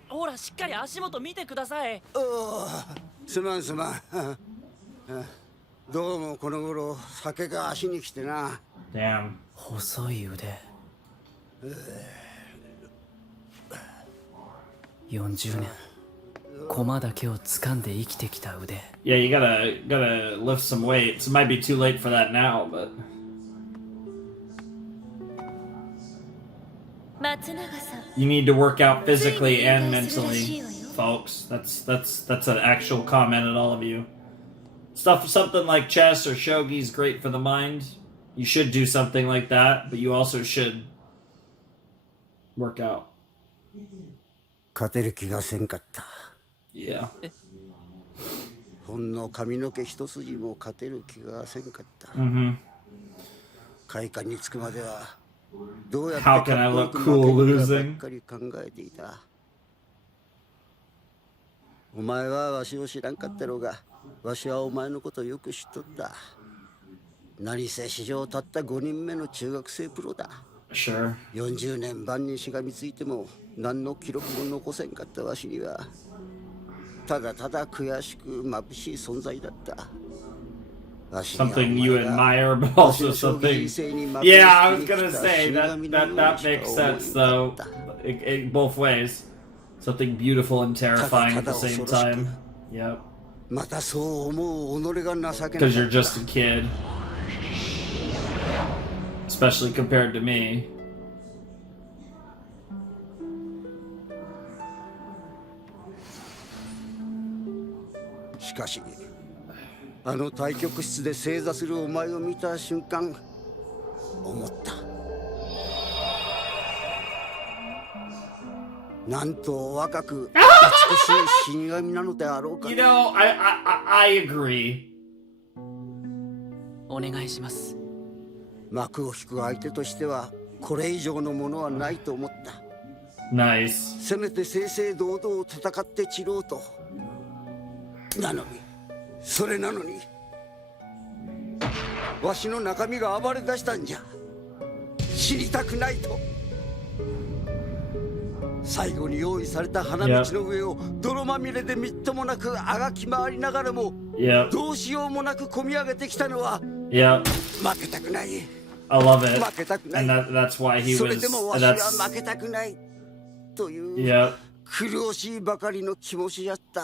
ほらしっかり足元見てください。すまん。どうもこの頃酒が足に来てな。 Damn. 細い腕。40年。駒だけを掴んで生きてきた腕。 Yeah, you gotta lift some weights. It might be too late for that now, but 松永さん。 you need to work out physically and mentally, folks. That's an actual comment at all of you. Something like chess or shogi is great for the mind. You should do something like that, but you also should work out. 勝てる気がせんかった。 Yeah. ほんの髪の毛一筋も勝てる気がせんかった。快感につくまではどうやって How can I look cool losing? ばっかり考えていた。お前はわしを知らんかったろうが、わしはお前のことよく知っとった。何せ史上たった5人目の中学生プロだ。Sure. 40年番にしがみついても何の記録も残せんかったわしには、ただただ悔しく眩しい存在だった。Something you admire, but also something. Yeah, I was gonna say that makes sense though. Both ways. Something beautiful and terrifying at the same time. Yep. Because you're just a kid. Especially compared to me. しかし、あの対局室で正座するお前を見た瞬間、思った。なんと若く美しい死神なのであろうか。You know, I agree. お願いします。幕を引く相手としてはこれ以上のものはないと思った。Nice. せめて正々堂々戦って散ろうと。なのに、それなのに、わしの中身が暴れ出したんじゃ。死にたくないと。最後に用意された花道の上を泥まみれでみっともなくあがき回りながらも、どうしようもなく込み上げてきたのは、負けたくない。I love it. 負けたくない。And that's why he was. それでもわしは負けたくないという苦しいばかりの気持ちだった。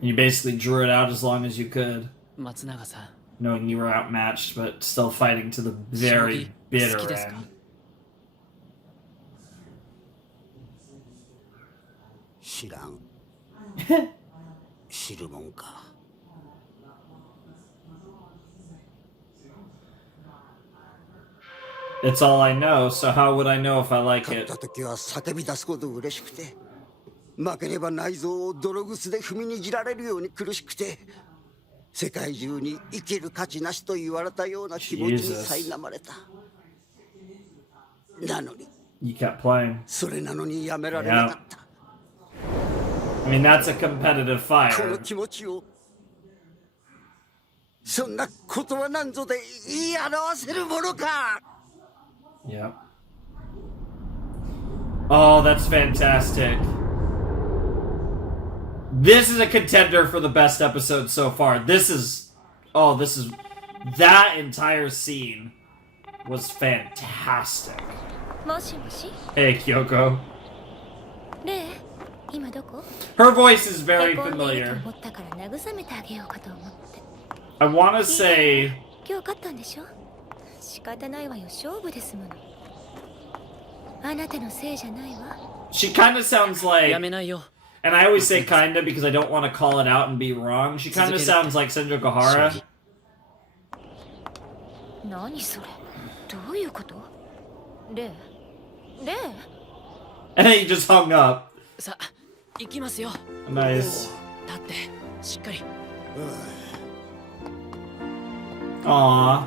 You basically drew it out as long as you could, 松永さん。knowing you were outmatched, but still fighting to the very bitter end. 知らん。知るもんか。It's all I know, so how would I know if I like 勝っ it? た時は叫び出すほど嬉しくて、負ければ内臓を泥ぐすで踏みにじられるように苦しくて、世界中に生きる価値なしと言われたような気持ちに苛まれた。なのに、You kept playing. それなのにやめられなかった。I mean, that's a competitive この fire. 気持ちを、そんな言葉なんぞで言い表せるものか。Yep. Oh, that's fantastic. This is a contender for the best episode so far. That entire scene was fantastic. もしもし Hey, Kyoko. レイ、今どこ？ Her voice is very へこんでいる familiar. と思ったから慰めてあげようかと思って。 I want to say 今日勝ったんでしょ？仕方ないわよ、勝負ですもの。あなたのせいじゃないわ。 she kind of sounds like, やめないよ。 and I always say kinda because I don't want to call it out and be wrong. She kind of sounds like Senjo Kohara. 何それ？どういうこと？レイ、レイ。 And then he just hung up. さあ、行きますよ。 Nice. 立って、しっかり。 Aww.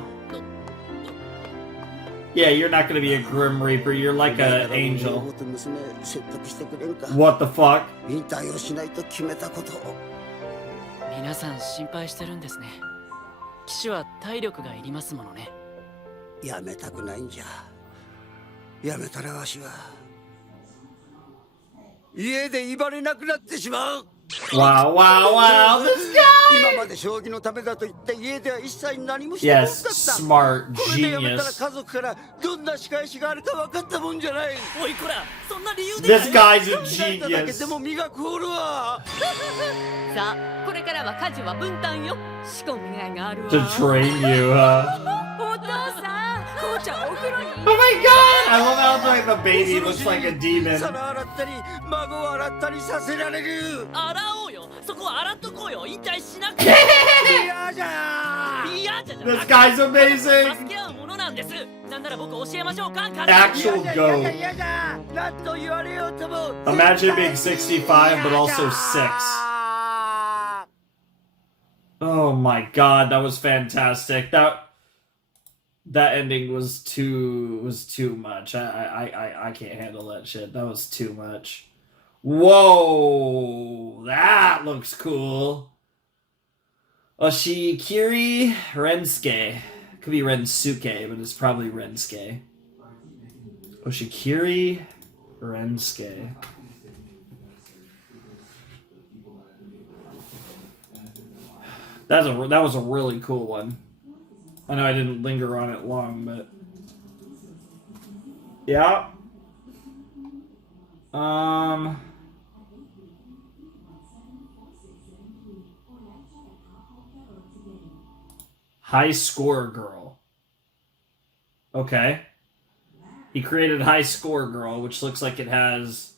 Yeah, you're not gonna be a Grim Reaper. You're like an angel. What the fuck? 引退をしないと決めたこと。皆さん心配してるんですね。騎手は体力がいりますものね。やめたくないんじゃ。やめたらわしは家で威張れなくなってしまう。 Wow, wow, wow. This guy! 今まで将棋のためだと言って家では一切何もしてこなか Yes, った。 smart これでやめたら genius. 家族からどんな仕返しがあるか分かったもんじゃない。おいこら、そんな理由で。 This guy's a なんだだけ genius. でも磨くほるわ。さあ、これからは家事は分担よ。仕込みがいがあるわ。 To train you, huh? お父さん、こうちゃんお風呂に。 Oh my god! I love how like the baby looks like a demon. 皿洗ったり孫を洗ったりさせられる。洗おうよ。そこ洗っとこうよ。引退しなくて。嫌じゃー。嫌じゃじゃ。 This guy's amazing. 助け合うものなんです。なんなら僕教えましょうか。 Actual 嫌 goat. じゃなんと言われようとも。 Imagine being 65 but also 6. Oh my god, that was fantastic. That ending was too much. I can't handle that shit. That was too much. Whoa, that looks cool. Oshikiri Rensuke. Could be Rensuke, but it's probably Rensuke. Oshikiri Rensuke. That was a really cool one. I know I didn't linger on it long, but yeah. High Score Girl. Okay. He created High Score Girl, which looks like it has...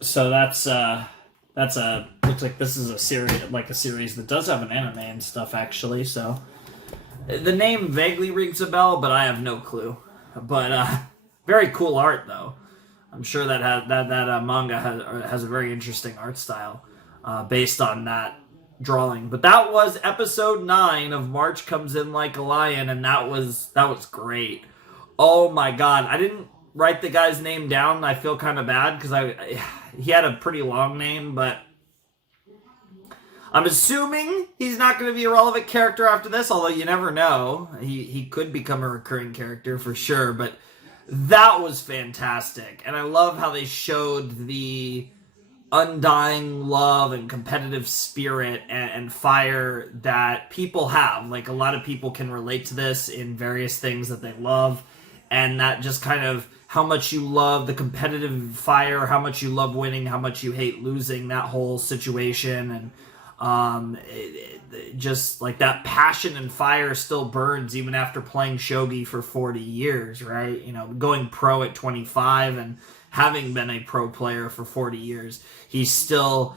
So that's looks like this is a series that does have an anime and stuff, actually. So the name vaguely rings a bell, but I have no clue. But very cool art, though. I'm sure that manga has a very interesting art style based on that drawing. But that was episode 9 of March Comes In Like a Lion, and that was great. Oh my god, I didn't write the guy's name down. I feel kind of bad because he had a pretty long name, but I'm assuming he's not going to be a relevant character after this, although you never know. He could become a recurring character for sure, but that was fantastic. And I love how they showed the undying love and competitive spirit and fire that people have. Like, a lot of people can relate to this in various things that they love, and that just kind of how much you love the competitive fire, how much you love winning, how much you hate losing, that whole situation. And just like that passion and fire still burns even after playing Shogi for 40 years, right? You know, going pro at 25 and having been a pro player for 40 years, he's still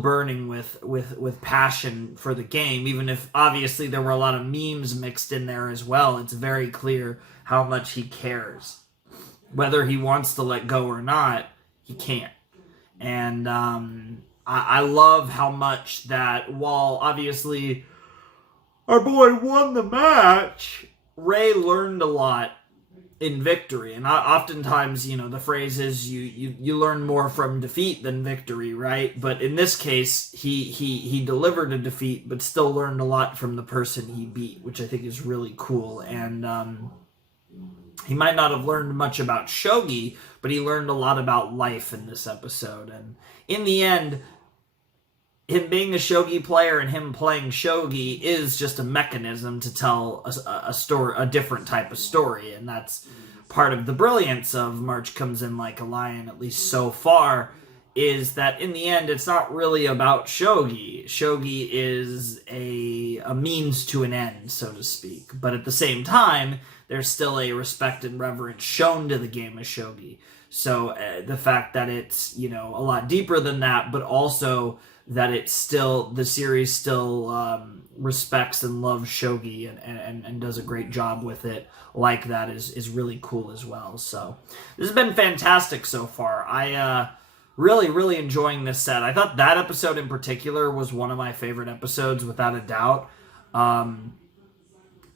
burning with passion for the game, even if obviously there were a lot of memes mixed in there as well. It's very clear how much he cares. Whether he wants to let go or not, he can't. And I love how much that while obviously our boy won the match, Rei learned a lot in victory. And oftentimes, you know, the phrase is you learn more from defeat than victory, right? But in this case, he delivered a defeat, but still learned a lot from the person he beat, which I think is really cool. And he might not have learned much about Shogi, but he learned a lot about life in this episode. And in the end, him being a Shogi player and him playing Shogi is just a mechanism to tell a story, a different type of story. And that's part of the brilliance of March Comes In Like a Lion, at least so far, is that in the end, it's not really about Shogi. Shogi is a means to an end, so to speak. But at the same time, there's still a respect and reverence shown to the game of Shogi. So the fact that it's, you know, a lot deeper than that, but also that it's still, the series still respects and loves Shogi and does a great job with it like that is really cool as well. So this has been fantastic so far. I really enjoying this set. I thought that episode in particular was one of my favorite episodes without a doubt.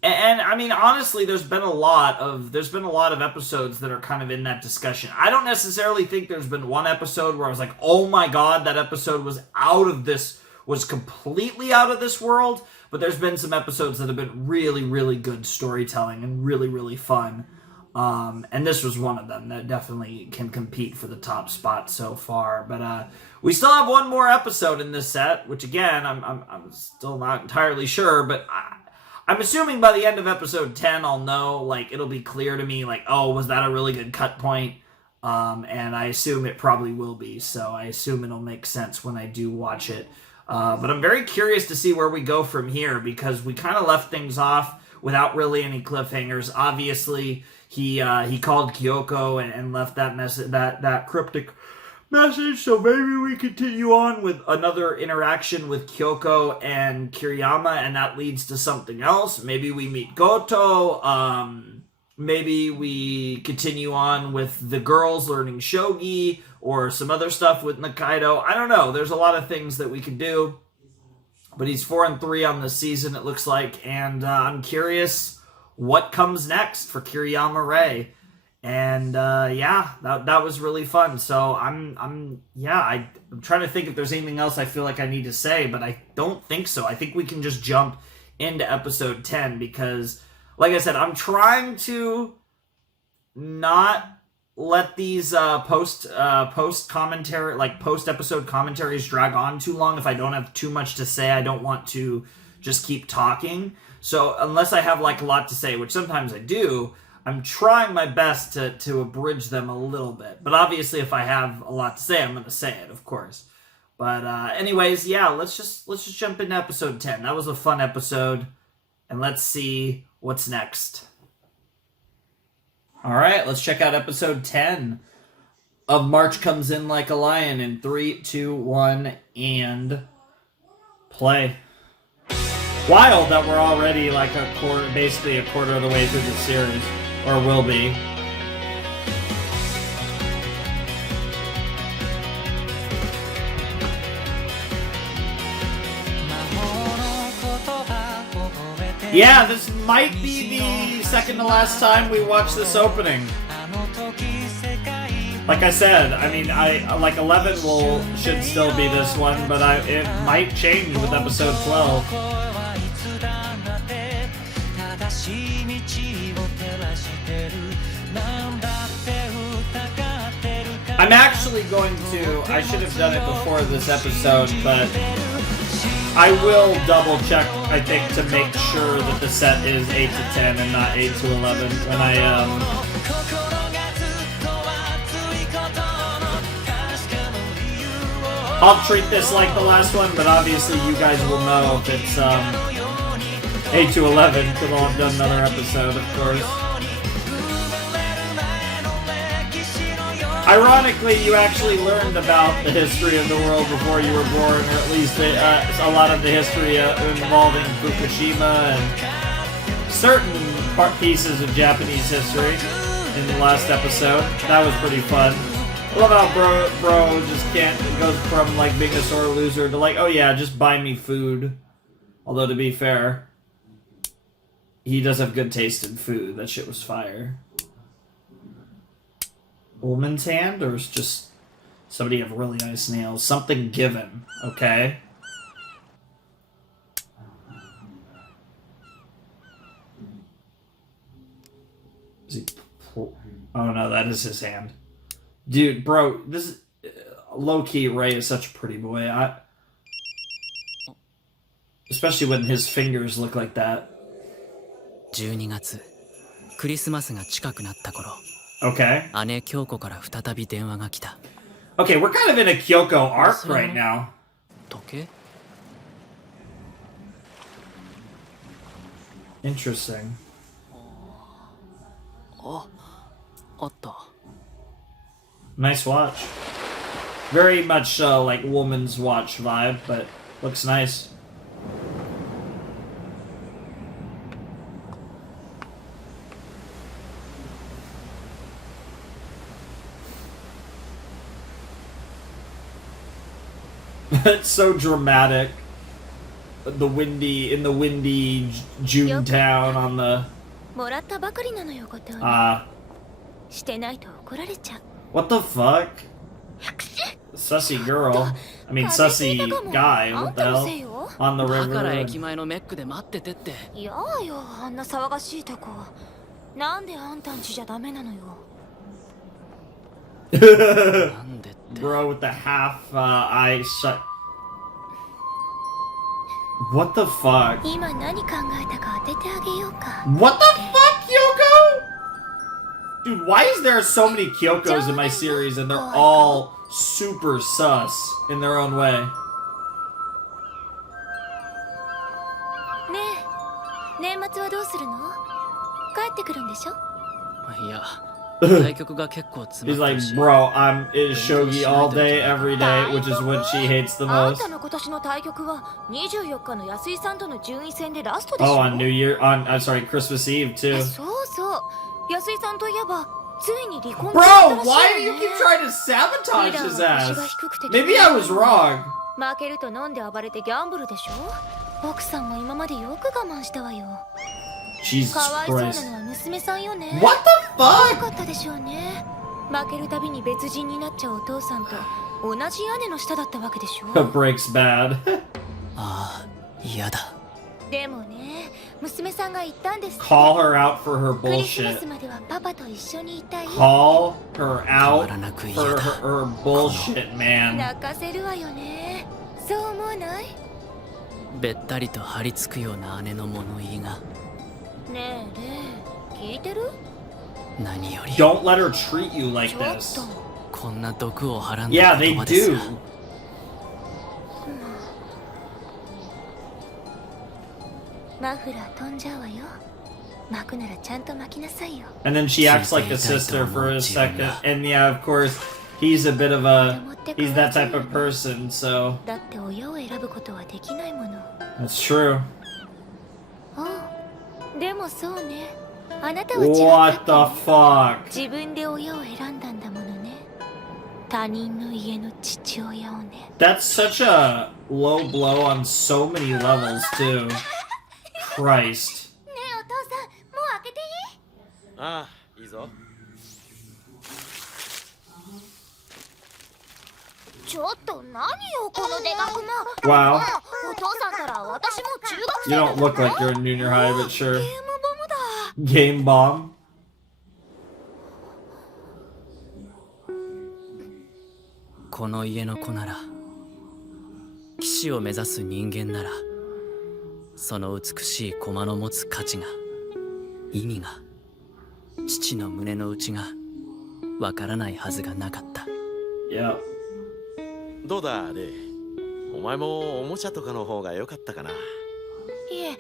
And I mean, honestly, there's been a lot of episodes that are kind of in that discussion. I don't necessarily think there's been one episode where I was like, oh my god, that episode was completely out of this world. But there's been some episodes that have been really good storytelling and really fun. And this was one of them that definitely can compete for the top spot so far. But we still have one more episode in this set, which again, I'm still not entirely sure, but I'm assuming by the end of episode 10, I'll know, like, it'll be clear to me, like, oh, was that a really good cut point? And I assume it probably will be, so I assume it'll make sense when I do watch it. But I'm very curious to see where we go from here, because we kind of left things off without really any cliffhangers. Obviously, he called Kyoko and left that message, that cryptic message, so maybe we continue on with another interaction with Kyoko and Kiriyama, and that leads to something else. Maybe we meet Goto. maybe we continue on with the girls learning shogi or some other stuff with Nakaido. I don't know. There's a lot of things that we could do. But he's 4-3 on the season, it looks like. And I'm curious what comes next for Kiriyama Rei. And yeah, that was really fun. So I'm trying to think if there's anything else I feel like I need to say, but I don't think so. I think we can just jump into episode 10 because, like I said, I'm trying to not let these post episode commentaries drag on too long. If I don't have too much to say, I don't want to just keep talking. So unless I have like a lot to say, which sometimes I do, I'm trying my best to abridge them a little bit. But obviously, if I have a lot to say, I'm going to say it, of course. But anyways, yeah, let's just jump into episode 10. That was a fun episode, and let's see what's next. All right, let's check out episode 10 of March Comes In Like a Lion in 3, 2, 1, and play. Wild that we're already like basically a quarter of the way through the series. Or will be. Yeah, this might be the second to last time we watch this opening. Like I said, I mean, like 11 should still be this one, but it might change with episode 12. I'm actually going to, I should have done it before this episode, but I will double check, I think, to make sure that the set is 8 to 10 and not 8 to 11 when I'll treat this like the last one, but obviously you guys will know if it's 8 to 11, because I'll have done another episode, of course. Ironically, you actually learned about the history of the world before you were born, or at least a lot of the history involving Fukushima and certain pieces of Japanese history in the last episode. That was pretty fun. I love how bro just can't, it goes from like being a sore loser to like, oh yeah, just buy me food. Although to be fair, he does have good taste in food. That shit was fire. Woman's hand, or is just somebody have really nice nails? Something given, okay? Is he? Oh no, that is his hand. Dude, bro, this is low-key. Rei is such a pretty boy. Especially when his fingers look like that. 12月クリスマスが近くなった頃 Okay. 姉京子から再び電話が来た Okay, we're kind of in a Kyoko arc right now. 時計 Interesting. あった Nice watch. Very much like woman's watch vibe, but looks nice. It's so dramatic. In the windy June town on the もらったばかりなのよ、ことに。してないと怒られちゃう。 What the fuck? Sussy girl. I mean, sussy guy. What the hell? On the だから river. 駅前のメックで待っててっていやよ、あんな騒がしいとこ。なんであんたんちじゃダメなのよ。なんでって Bro with the half eye shut. What the fuck? 今何考えたか当ててあげようか。 What the fuck, Kyoko? Dude, why is there so many Kyokos in my series and they're all super sus in their own way? ねえ、年末はどうするの？帰ってくるんでしょ？いや対局が結構詰 He's まって like, るし bro, I'm is shogi all day, every day, which is what she hates the あん most. たの今年の対局は24日の安井さんとの順位戦でラストでしょ？ Oh, on New Year, on I'm sorry, Christmas Eve too. そうそう。安井さんといえばついに離婚 Bro, したらしい why do よ you ね keep trying to sabotage リーダー his は腰 ass? が低くて Maybe I was wrong. 負けると飲んで暴れてギャンブルでしょ。奥さんも今までよく我慢したわよ。 Jesus かわいそうな Christ. のは娘さんよね。 What the よ fuck? かったでしょうね。負けるたびに別人になっちゃうお父さんと同じ屋根の下だったわけでしょ。 The break's bad. ああ、嫌だ。でもね、娘さんが言ったんです。 Call her out for her クリスマ bullshit. スまではパパと一緒にいたい。 Call her out 変わらなく嫌 for だ。 her bullshit, man. 泣かせるわよね。そう思わない？べったりと張り付くような姉の物言いがねえレイ、聞いてる？何より Don't let her treat you like ちょっ this. と。こんな毒をはらん Yeah, だ they 言葉です do. がマフラー飛んじゃうわよ。巻くならちゃんと巻きなさいよ。 And then she acts like a sister for a second. And yeah, of course, he's a bit of a... He's that type of person, so... だって親を選ぶことはできないもの。 That's true. おう、でもそうね。あなたは違った What って the ね。 fuck? 自分で親を選んだんだものね。他人の家の父親をね。 That's such a low blow on so many levels, too. Christ. ねえお父さん、もう開けていい？ああ、いいぞ。ちょっと何よこのデカクマ。 Wow. お父さんったら私も中学 You 生 don't look like you're in junior high, but ゲー sure. ムボムだ。 Game bomb. この家の子なら騎士を目指す人間ならその美しい駒の持つ価値が意味が父の胸の内がわからないはずがなかった。 Yeah. どうだ、レイ。お前もおもちゃとかの方が良かったかな。いえ、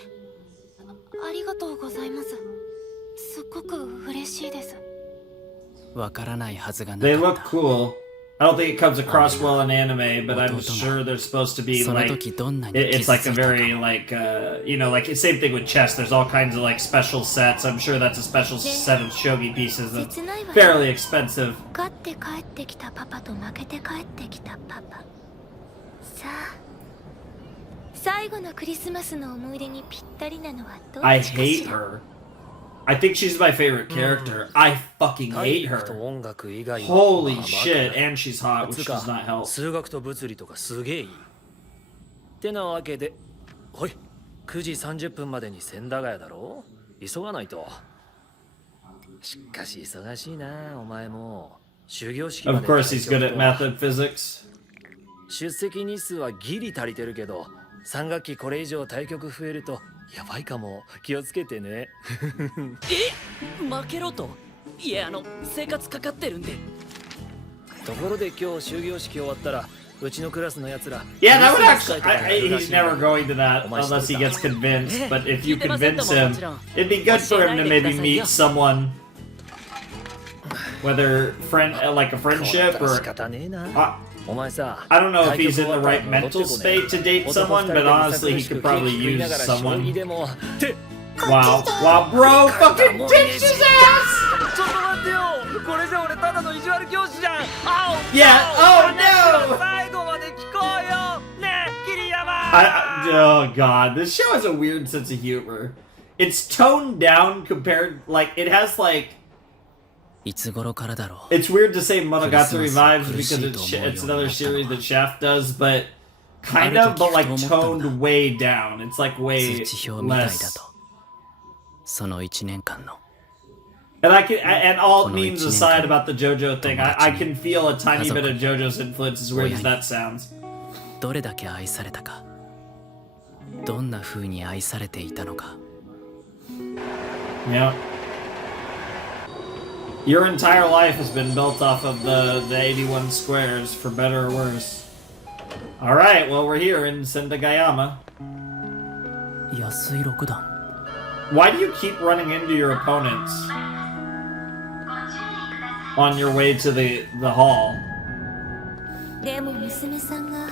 ありがとうございます。すっごく嬉しいです。わからないはずがな They か look った。 cool. I don't think it comes across well in anime, but I'm sure they're supposed to be その like... 時どんなに It's 傷 like つ a いたか very, like, you know, like, same thing with chess. There's all kinds of, like, special sets. I'm sure that's a special set of shogi pieces that's 切ないわよ。 fairly expensive. 勝って帰ってきたパパと負けて帰ってきたパパ。さあ、最後のクリスマスの思い出にぴったりなのはどっ I ちかし hate ら。 her. I think she's my favorite character. I fucking 体 hate 育と her. 音楽以外は Holy まあ shit. まあ And she's hot, つ which うか does not help. 数学と物理とかすげえいい。ってなわけで、ほい、9時30分までに千駄ヶ谷だろ？急がないと。しかし忙しいな、お前も。修行式ま Of で course, he's good at math and physics. 出席日数はギリ足りてるけど、3学期これ以上対局増えるとやばいかも。気をつけてね。負けろと。いや生活かかってるんで。ところで今日終業式終わったらうちのクラスのやつら Yeah, that would クリスマス actually... 会とかやるらし he's いんだよ never going to that unless he gets convinced. But if you convince him, it'd be good for him to maybe meet someone, whether like a friendship 仕 or 方ねえな。 I お前さ、 don't know if he's in the right mental state to date someone, but honestly, he could probably use someone. でもって Wow, wow, bro, fucking ditched his ass! ちょっと待ってよ。これじゃ俺ただの意地悪教師じゃん。Yeah, oh no! 最後まで聞こうよ。ねえ、桐山。 Oh god, this show has a weird sense of humor. It's toned down compared, like, it has like... いつ頃からだろう。 It's weird to say Monogatari vibes because it's another series that Shaft does, but kind of, but like toned way down. It's like way 通知表みたいだ less. と。その1年間の And and all memes aside about the JoJo thing, I can feel a tiny bit of JoJo's influence, as weird as that sounds. どれだけ愛されたか、どんな風に愛されていたのか。 Yeah. Your entire life has been built off of the 81 squares, for better or worse. Alright, well, we're here in Sendagayama. 安井六段。 Why do you keep running into your opponents on your way to the hall? でも娘さんが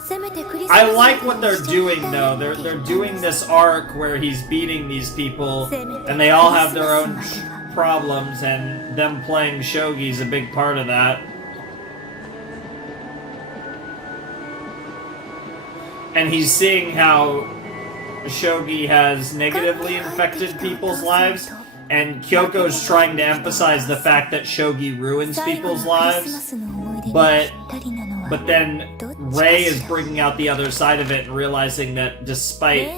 せめてクリスマス I like what they're doing though. They're doing this arc where he's beating these people and they all have their own problems, and them playing shogi's a big part of that. And he's seeing how shogi has negatively infected people's lives, and Kyoko's trying to emphasize the fact that shogi ruins people's lives, but then Rei is bringing out the other side of it and realizing that despite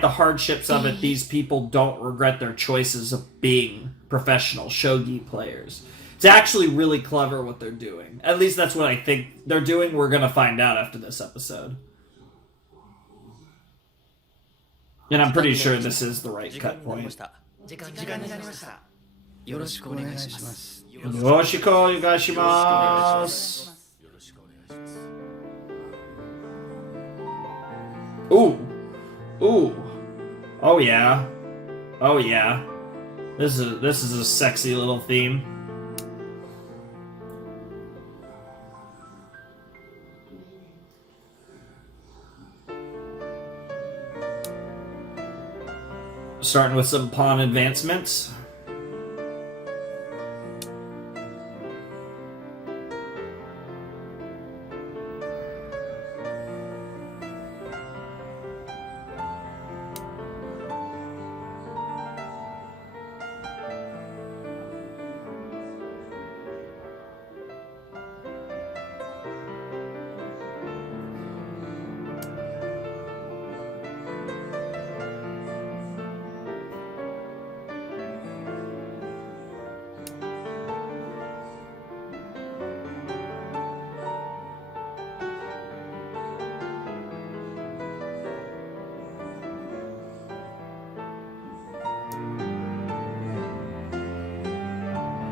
the hardships of it, these people don't regret their choices of being professional shogi players. It's actually really clever what they're doing. At least that's what I think they're doing. We're gonna find out after this episode. And I'm pretty sure this is the right cut point. よろしくお願いします。 Yoshiko yogashimasu. Ooh. Ooh. Oh yeah. Oh yeah. This is a sexy little theme. Starting with some pawn advancements.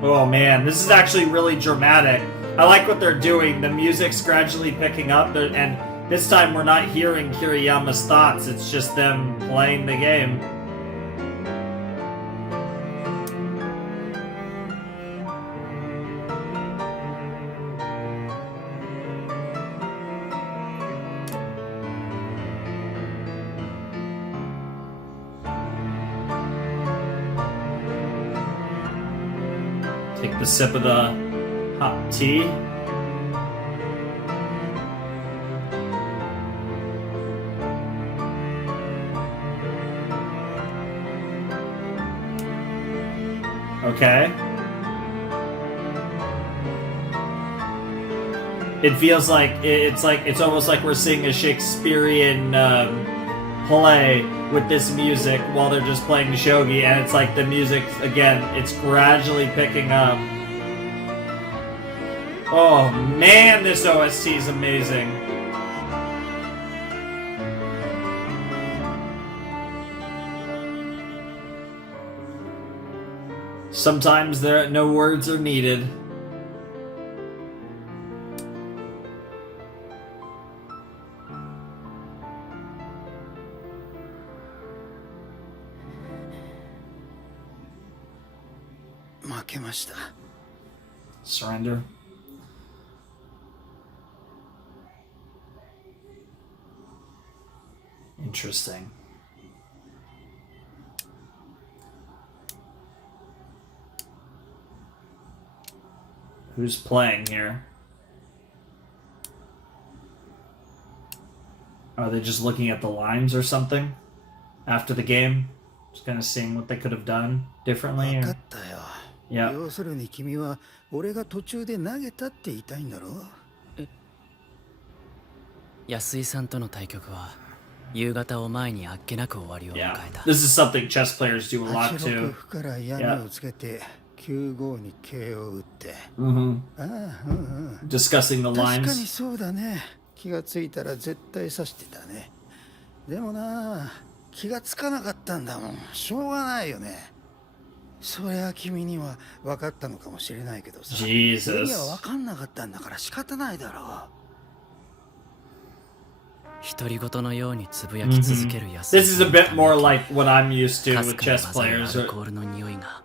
Oh man, this is actually really dramatic. I like what they're doing. The music's gradually picking up, and this time we're not hearing Kiriyama's thoughts, it's just them playing the game. Take the sip of the hot tea. Okay. It feels like it's almost like we're seeing a Shakespearean play with this music while they're just playing shogi, and it's like the music again, it's gradually picking up. Oh man, this OST is amazing. Sometimes no words are needed. Surrender. Interesting. Who's playing here? Are they just looking at the lines or something after the game? Just kind of seeing what they could have done differently? Or... Yeah. 要するに君は俺が途中で投げたって言いたいんだろう。安井さんとの対局は夕方を前にあっけなく終わりを迎えた。This is something chess players do a lot too. 8-6から闇をつけて9-5に桂を打って。Discussing the lines. 確かにそうだね。気がついたら絶対指してたね。でもな、気がつかなかったんだもん。しょうがないよね。そりゃ君には分かったのかもしれないけどさ。Jesus. 俺には分かんなかったんだから仕方ないだろう。独り言のようにつぶやき続ける安井 This is a bit more like what I'm used to with chess players. アルコールの匂いが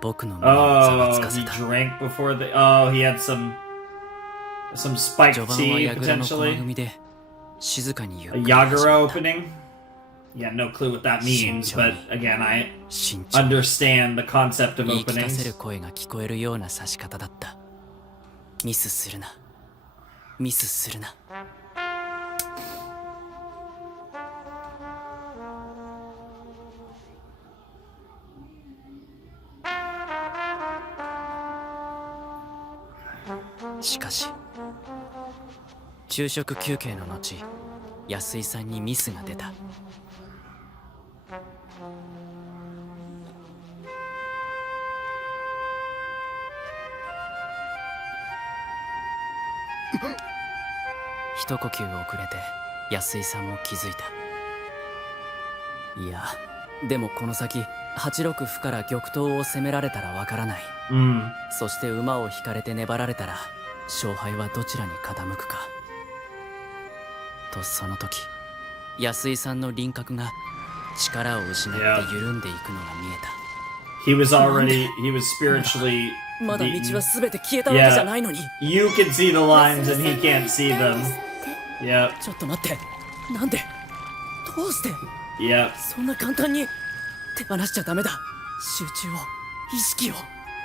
僕の Oh, he drank before the. Oh, he had some spiked tea potentially. A Yagura opening. Yeah, no clue what that means, but again, I 慎重に understand the concept of 言い聞かせ openings. る声が聞こえるような刺し方だった。ミスするな。ミスするな。しかし昼食休憩の後、安井さんにミスが出た。一呼吸遅れて安井さんも気づいた。いやでもこの先8六歩から玉頭を攻められたらわからない。そして馬を引かれて粘られたら勝敗はどちらに傾くか。とその時安井さんの輪郭が力を失って緩んでいくのが見えた。He was spiritually まだ道は全て消えたわけじゃないのに。You can see the lines and he can't see them. Yep. ちょっと待って、なんでどうして Yep. そんな簡単に手放しちゃダメだ。集中を、意識を、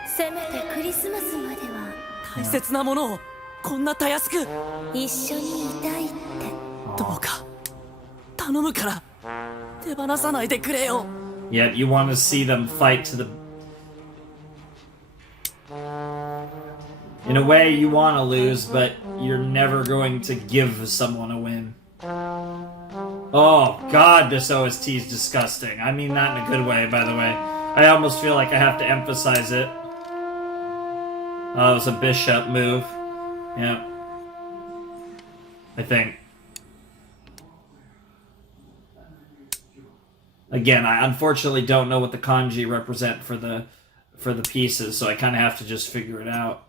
せめてクリスマスまでは大切なものをこんなたやすく。一緒にいたいって。どうか頼むから手放さないでくれよ。 Yet you want to see them fight to the... In a way, you want to lose, but you're never going to give someone a win. Oh, God, this OST is disgusting. I mean that in a good way, by the way. I almost feel like I have to emphasize it. Oh, it was a bishop move. Yep. I think. Again, I unfortunately don't know what the kanji represent for the pieces, so I kind of have to just figure it out.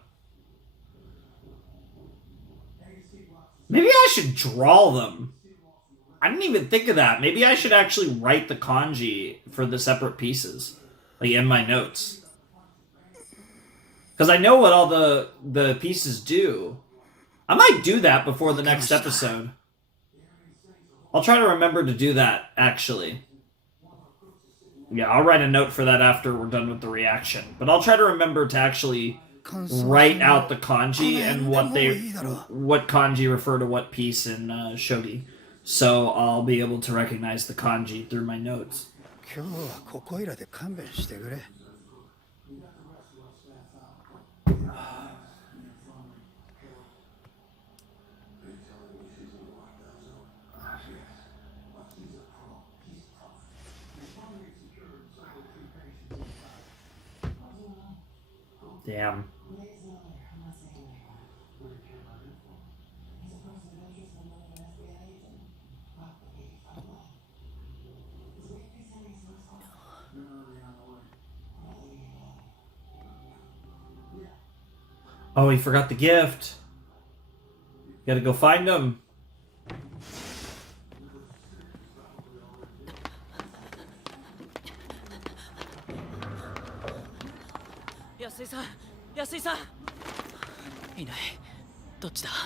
Maybe I should draw them. I didn't even think of that. Maybe I should actually write the kanji for the separate pieces, like in my notes. Because I know what all the pieces do. I might do that before the next episode. I'll try to remember to do that, actually. Yeah, I'll write a note for that after we're done with the reaction. But I'll try to remember to actually write out the kanji and what kanji refer to what piece in Shogi. So I'll be able to recognize the kanji through my notes. Damn. Oh, he forgot the gift. Gotta go find him.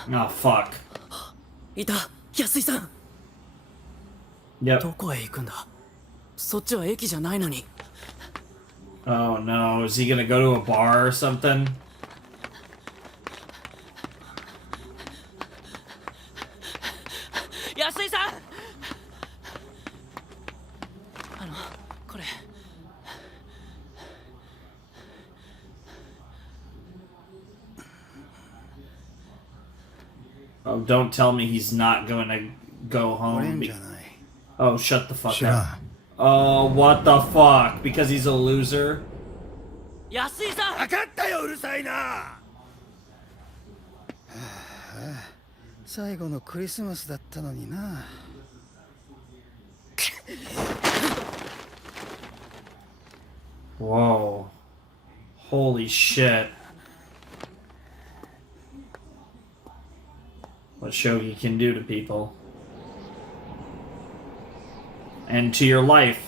Oh, fuck. いた、安井さん。 Yep. どこへ行くんだ。そっちは駅じゃないのに。 Oh no, is he gonna go to a bar or something? 安井さん。これ。 Oh, don't tell me he's not going to go home. Oh, shut the fuck up. Oh, what the fuck? Because he's a loser? 安井さん。分かったよ、うるさいな。最後のクリスマスだったのにな。Whoa. Holy shit. What Shogi can do to people. And to your life.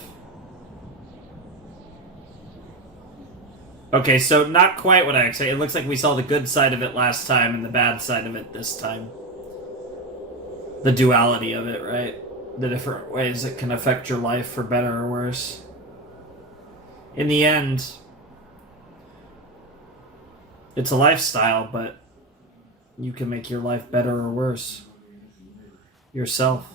Okay, so not quite what I expected. It looks like we saw the good side of it last time and the bad side of it this time. The duality of it, right? the different ways it can affect your life for better or worse. In the end, it's a lifestyle, but you can make your life better or worse yourself.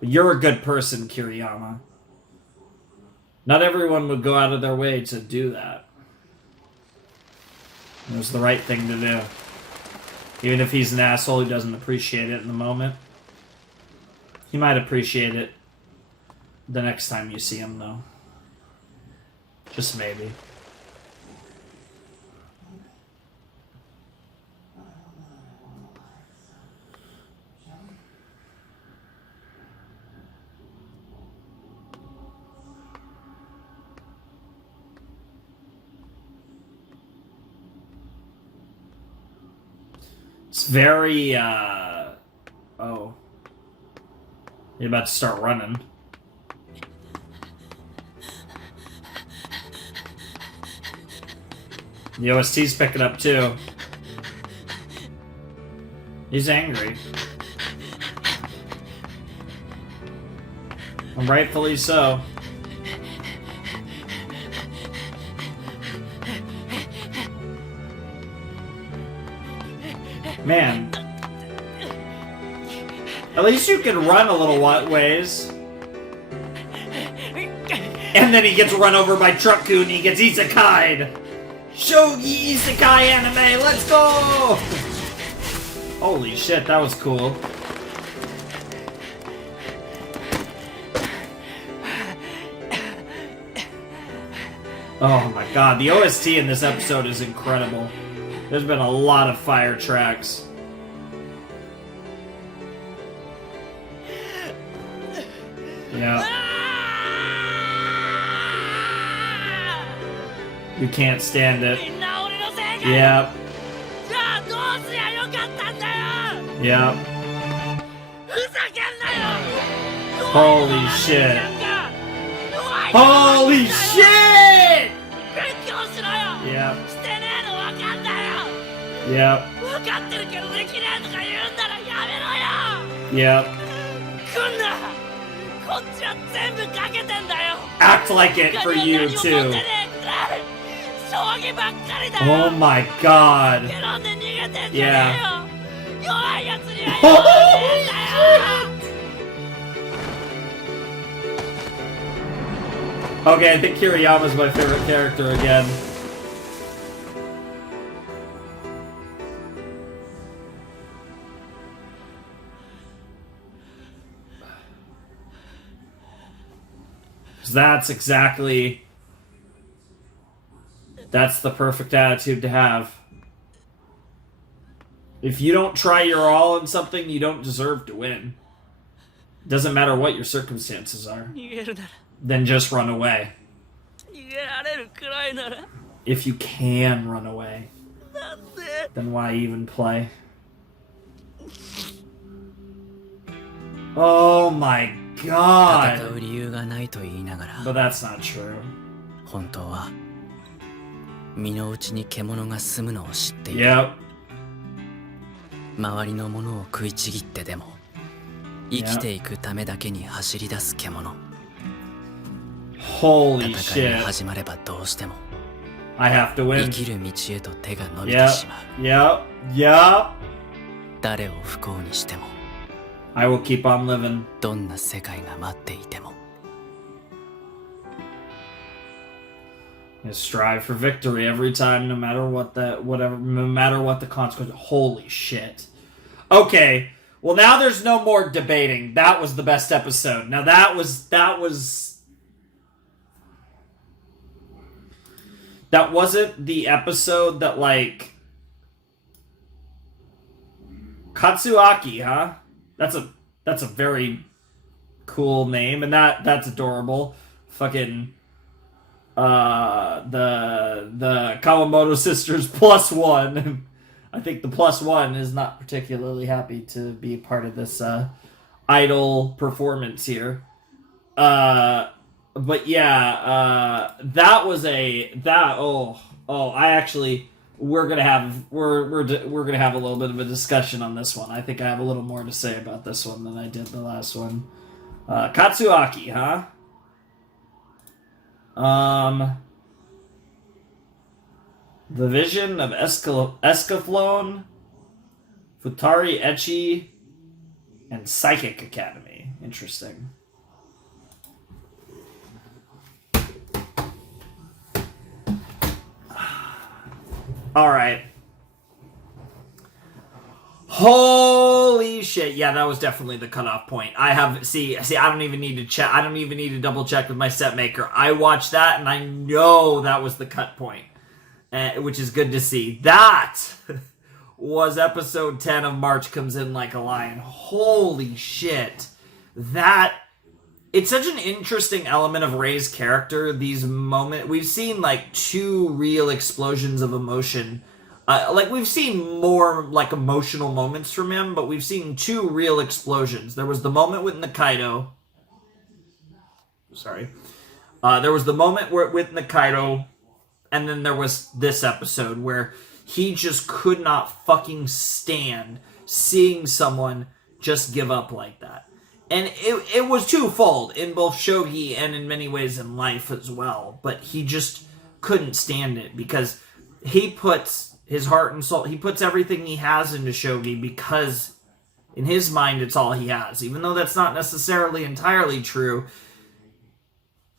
But you're a good person, Kiriyama. Not everyone would go out of their way to do that. It was the right thing to do. Even if he's an asshole who doesn't appreciate it in the moment. He might appreciate it the next time you see him, though. Just maybe. It's very, oh. You're about to start running. The OST's picking up, too. He's angry. And rightfully so. Man. At least you can run a little ways. And then he gets run over by Truck-kun and he gets isekai'd. Shogi isekai anime, let's go! Holy shit, that was cool. Oh my god, the OST in this episode is incredible. There's been a lot of fire tracks. Yeah. You can't stand it. Yep. Yep. Holy shit. Holy shit! Yep. Yep. Yep. Act like it for you, too. Oh my god. Yeah. Okay, I think Kiriyama's my favorite character again. That's exactly... That's the perfect attitude to have. If you don't try your all in something, you don't deserve to win. Doesn't matter what your circumstances are. Then just run away. If you can run away, then why even play? Oh my god! But that's not true. 本当は身の内に獣が住むのを知っている。Yep. 周りのものを食いちぎってでも生きていくためだけに走り出す獣。Holy 戦いが shit. 始まればどうしても I have to 生 win. きる道へと手が伸びてしまう。 Yep. Yep. 誰を不幸にしても I will keep on living. どんな世界が待っていても Strive for victory every time, no matter what the consequence. Holy shit. Okay, well now there's no more debating. That was the best episode. Now that wasn't the episode that, like, Katsuaki, huh? That's a very cool name, and that's adorable. Fucking the Kawamoto sisters +1. I think the +1 is not particularly happy to be part of this idol performance here. But yeah, that was I actually we're gonna have we're gonna have a little bit of a discussion on this one. I think I have a little more to say about this one than I did the last one. Katsuaki, huh? The Vision of Escaflowne, Futari Echi, and Psychic Academy. Interesting. All right. Holy shit. Yeah, that was definitely the cutoff point. I don't even need to check. I don't even need to double check with my set maker. I watched that and I know that was the cut point, which is good to see. That was episode 10 of March Comes In Like a Lion. Holy shit. It's such an interesting element of Rei's character. These moments, we've seen like 2 real explosions of emotion. Like we've seen more like emotional moments from him, but we've seen 2 real explosions. There was the moment with Nikaido. Sorry. There was the moment with Nikaido, and then there was this episode where he just could not fucking stand seeing someone just give up like that. And it was twofold in both Shogi and in many ways in life as well. But he just couldn't stand it because he puts his heart and soul, he puts everything he has into Shogi because in his mind it's all he has. Even though that's not necessarily entirely true,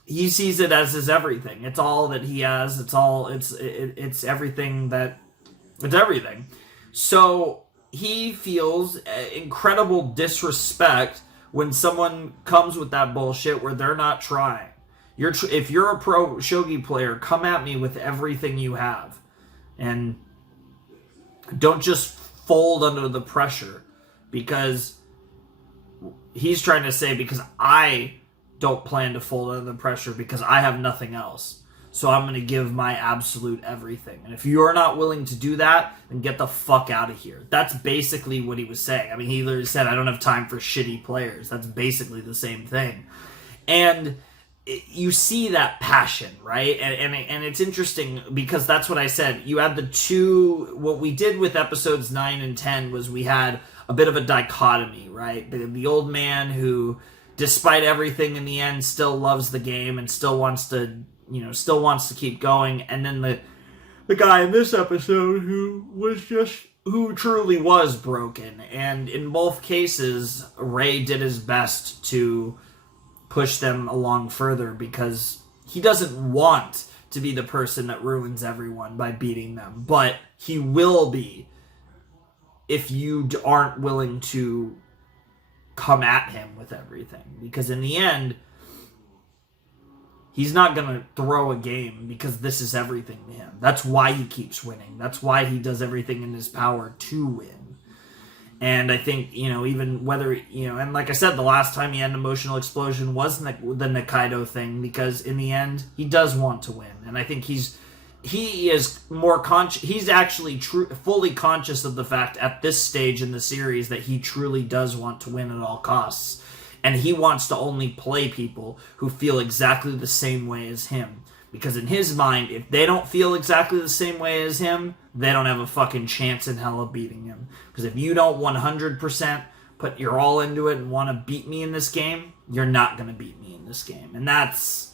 he sees it as his everything. It's all that he has. It's everything that... It's everything. So he feels incredible disrespect when someone comes with that bullshit where they're not trying. If you're a pro Shogi player, come at me with everything you have. And don't just fold under the pressure. Because he's trying to say, because I don't plan to fold under the pressure because I have nothing else. So I'm going to give my absolute everything. And if you're not willing to do that, then get the fuck out of here. That's basically what he was saying. I mean, he literally said, I don't have time for shitty players. That's basically the same thing. And you see that passion, right? And it's interesting because that's what I said. You had the 2... What we did with episodes 9 and 10 was we had a bit of a dichotomy, right? The old man who, despite everything in the end, still loves the game and still wants to keep going, and then the guy in this episode who truly was broken. And in both cases, Rei did his best to push them along further because he doesn't want to be the person that ruins everyone by beating them, but he will be if you aren't willing to come at him with everything, because in the end, he's not going to throw a game because this is everything to him. That's why he keeps winning. That's why he does everything in his power to win. And I think, even whether, and like I said, the last time he had an emotional explosion was the Nikaido thing, because in the end, he does want to win. And I think he is more conscious. He's actually fully conscious of the fact at this stage in the series that he truly does want to win at all costs. And he wants to only play people who feel exactly the same way as him. Because in his mind, if they don't feel exactly the same way as him, they don't have a fucking chance in hell of beating him. Because if you don't 100% put your all into it and want to beat me in this game, you're not going to beat me in this game. And that's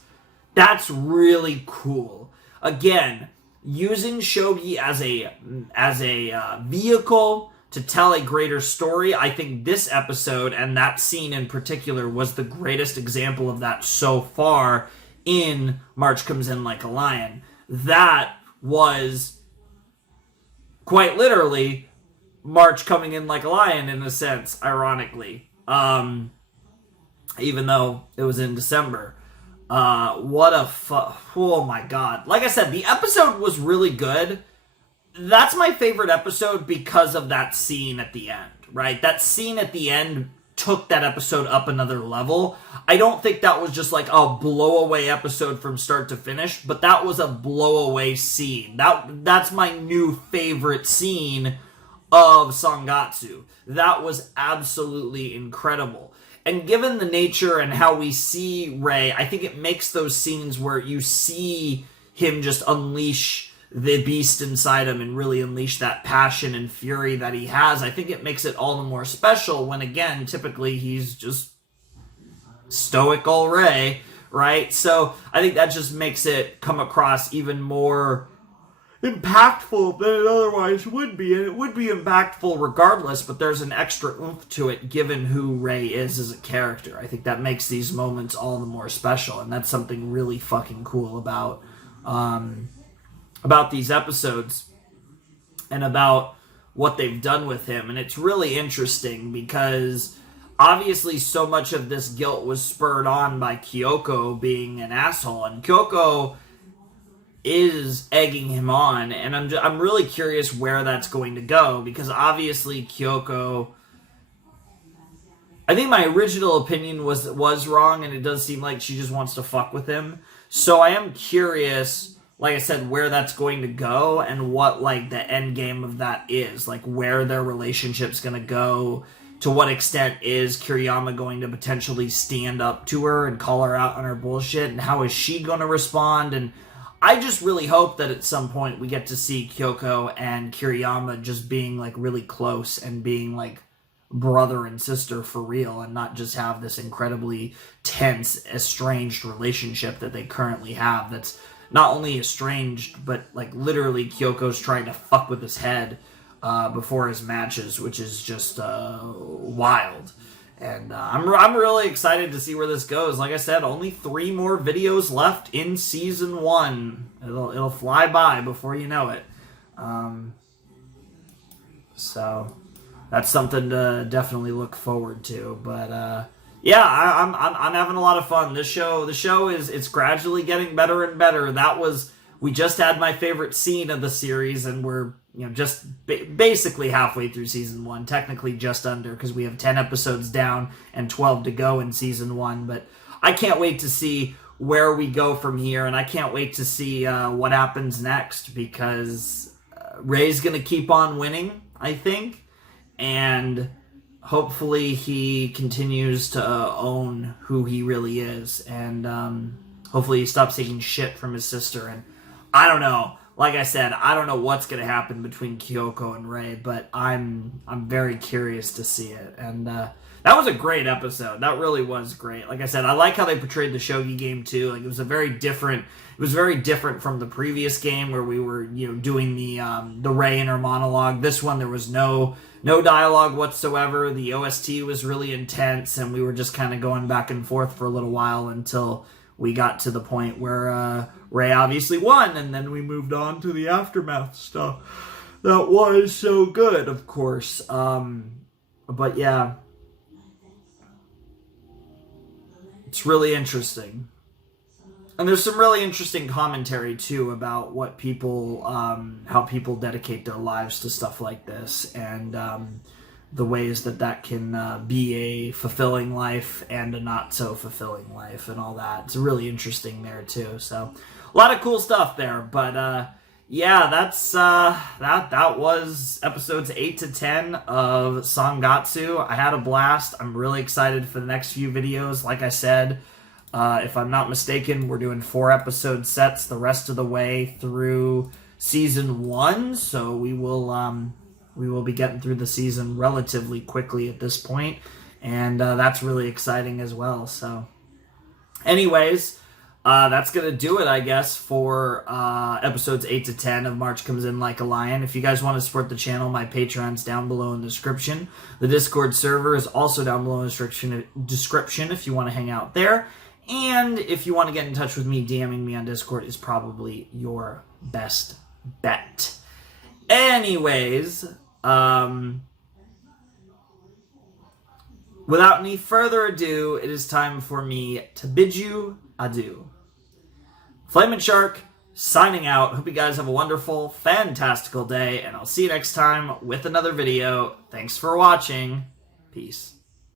really cool. Again, using Shogi as a vehicle to tell a greater story. I think this episode and that scene in particular was the greatest example of that so far in March Comes In Like a Lion. That was quite literally March coming in like a lion in a sense, ironically. Even though it was in December. Oh my god. Like I said, the episode was really good. That's my favorite episode because of that scene at the end, right? That scene at the end took that episode up another level. I don't think that was just like a blow-away episode from start to finish, but that was a blow-away scene. That's my new favorite scene of Sangatsu. That was absolutely incredible. And given the nature and how we see Rei, I think it makes those scenes where you see him just unleash the beast inside him and really unleash that passion and fury that he has. I think it makes it all the more special when, again, typically he's just stoical Rei, right? So I think that just makes it come across even more impactful than it otherwise would be. And it would be impactful regardless, but there's an extra oomph to it given who Rei is as a character. I think that makes these moments all the more special, and that's something really fucking cool about these episodes and about what they've done with him. And it's really interesting because obviously so much of this guilt was spurred on by Kyoko being an asshole, and Kyoko is egging him on, and I'm really curious where that's going to go, because obviously Kyoko, I think my original opinion was wrong, and it does seem like she just wants to fuck with him. So I am curious, like I said, where that's going to go and what like the end game of that is, like where their relationship's going to go. To what extent is Kiriyama going to potentially stand up to her and call her out on her bullshit, and how is she going to respond? And I just really hope that at some point we get to see Kyoko and Kiriyama just being like really close and being like brother and sister for real, and not just have this incredibly tense, estranged relationship that they currently have. That's not only estranged, but like literally Kyoko's trying to fuck with his head before his matches, which is just wild. And I'm really excited to see where this goes. Like I said, only 3 more videos left in season 1. It'll fly by before you know it. So that's something to definitely look forward to. But yeah, I'm having a lot of fun. The show it's gradually getting better and better. We just had my favorite scene of the series, and we're just basically halfway through season 1, technically just under, because we have 10 episodes down and 12 to go in season 1. But I can't wait to see where we go from here, and I can't wait to see what happens next, because Rei's going to keep on winning, I think, and hopefully he continues to own who he really is, and hopefully he stops taking shit from his sister. And I don't know. Like I said, I don't know what's going to happen between Kyoko and Rei, but I'm very curious to see it. And that was a great episode. That really was great. Like I said, I like how they portrayed the Shogi game too. Like it was very different from the previous game where we were doing the Rei inner monologue. This one there was no dialogue whatsoever. The OST was really intense, and we were just kind of going back and forth for a little while until we got to the point where Rei obviously won, and then we moved on to the aftermath stuff. That was so good, of course. But yeah, it's really interesting. And there's some really interesting commentary, too, about what people, how people dedicate their lives to stuff like this, and the ways that can be a fulfilling life and a not so fulfilling life and all that. It's really interesting there too. So a lot of cool stuff there. But yeah, that's that was episodes 8 to 10 of Sangatsu. I had a blast. I'm really excited for the next few videos. Like I said, if I'm not mistaken, we're doing 4 episode sets the rest of the way through season 1. So we will be getting through the season relatively quickly at this point, and that's really exciting as well. So anyways, that's going to do it, I guess, for episodes 8 to 10 of March Comes In Like a Lion. If you guys want to support the channel, my Patreon's down below in the description. The Discord server is also down below in the description if you want to hang out there. And if you want to get in touch with me, DMing me on Discord is probably your best bet. Anyways, without any further ado, it is time for me to bid you adieu. Flamin' Shark, signing out. Hope you guys have a wonderful, fantastical day, and I'll see you next time with another video. Thanks for watching. Peace.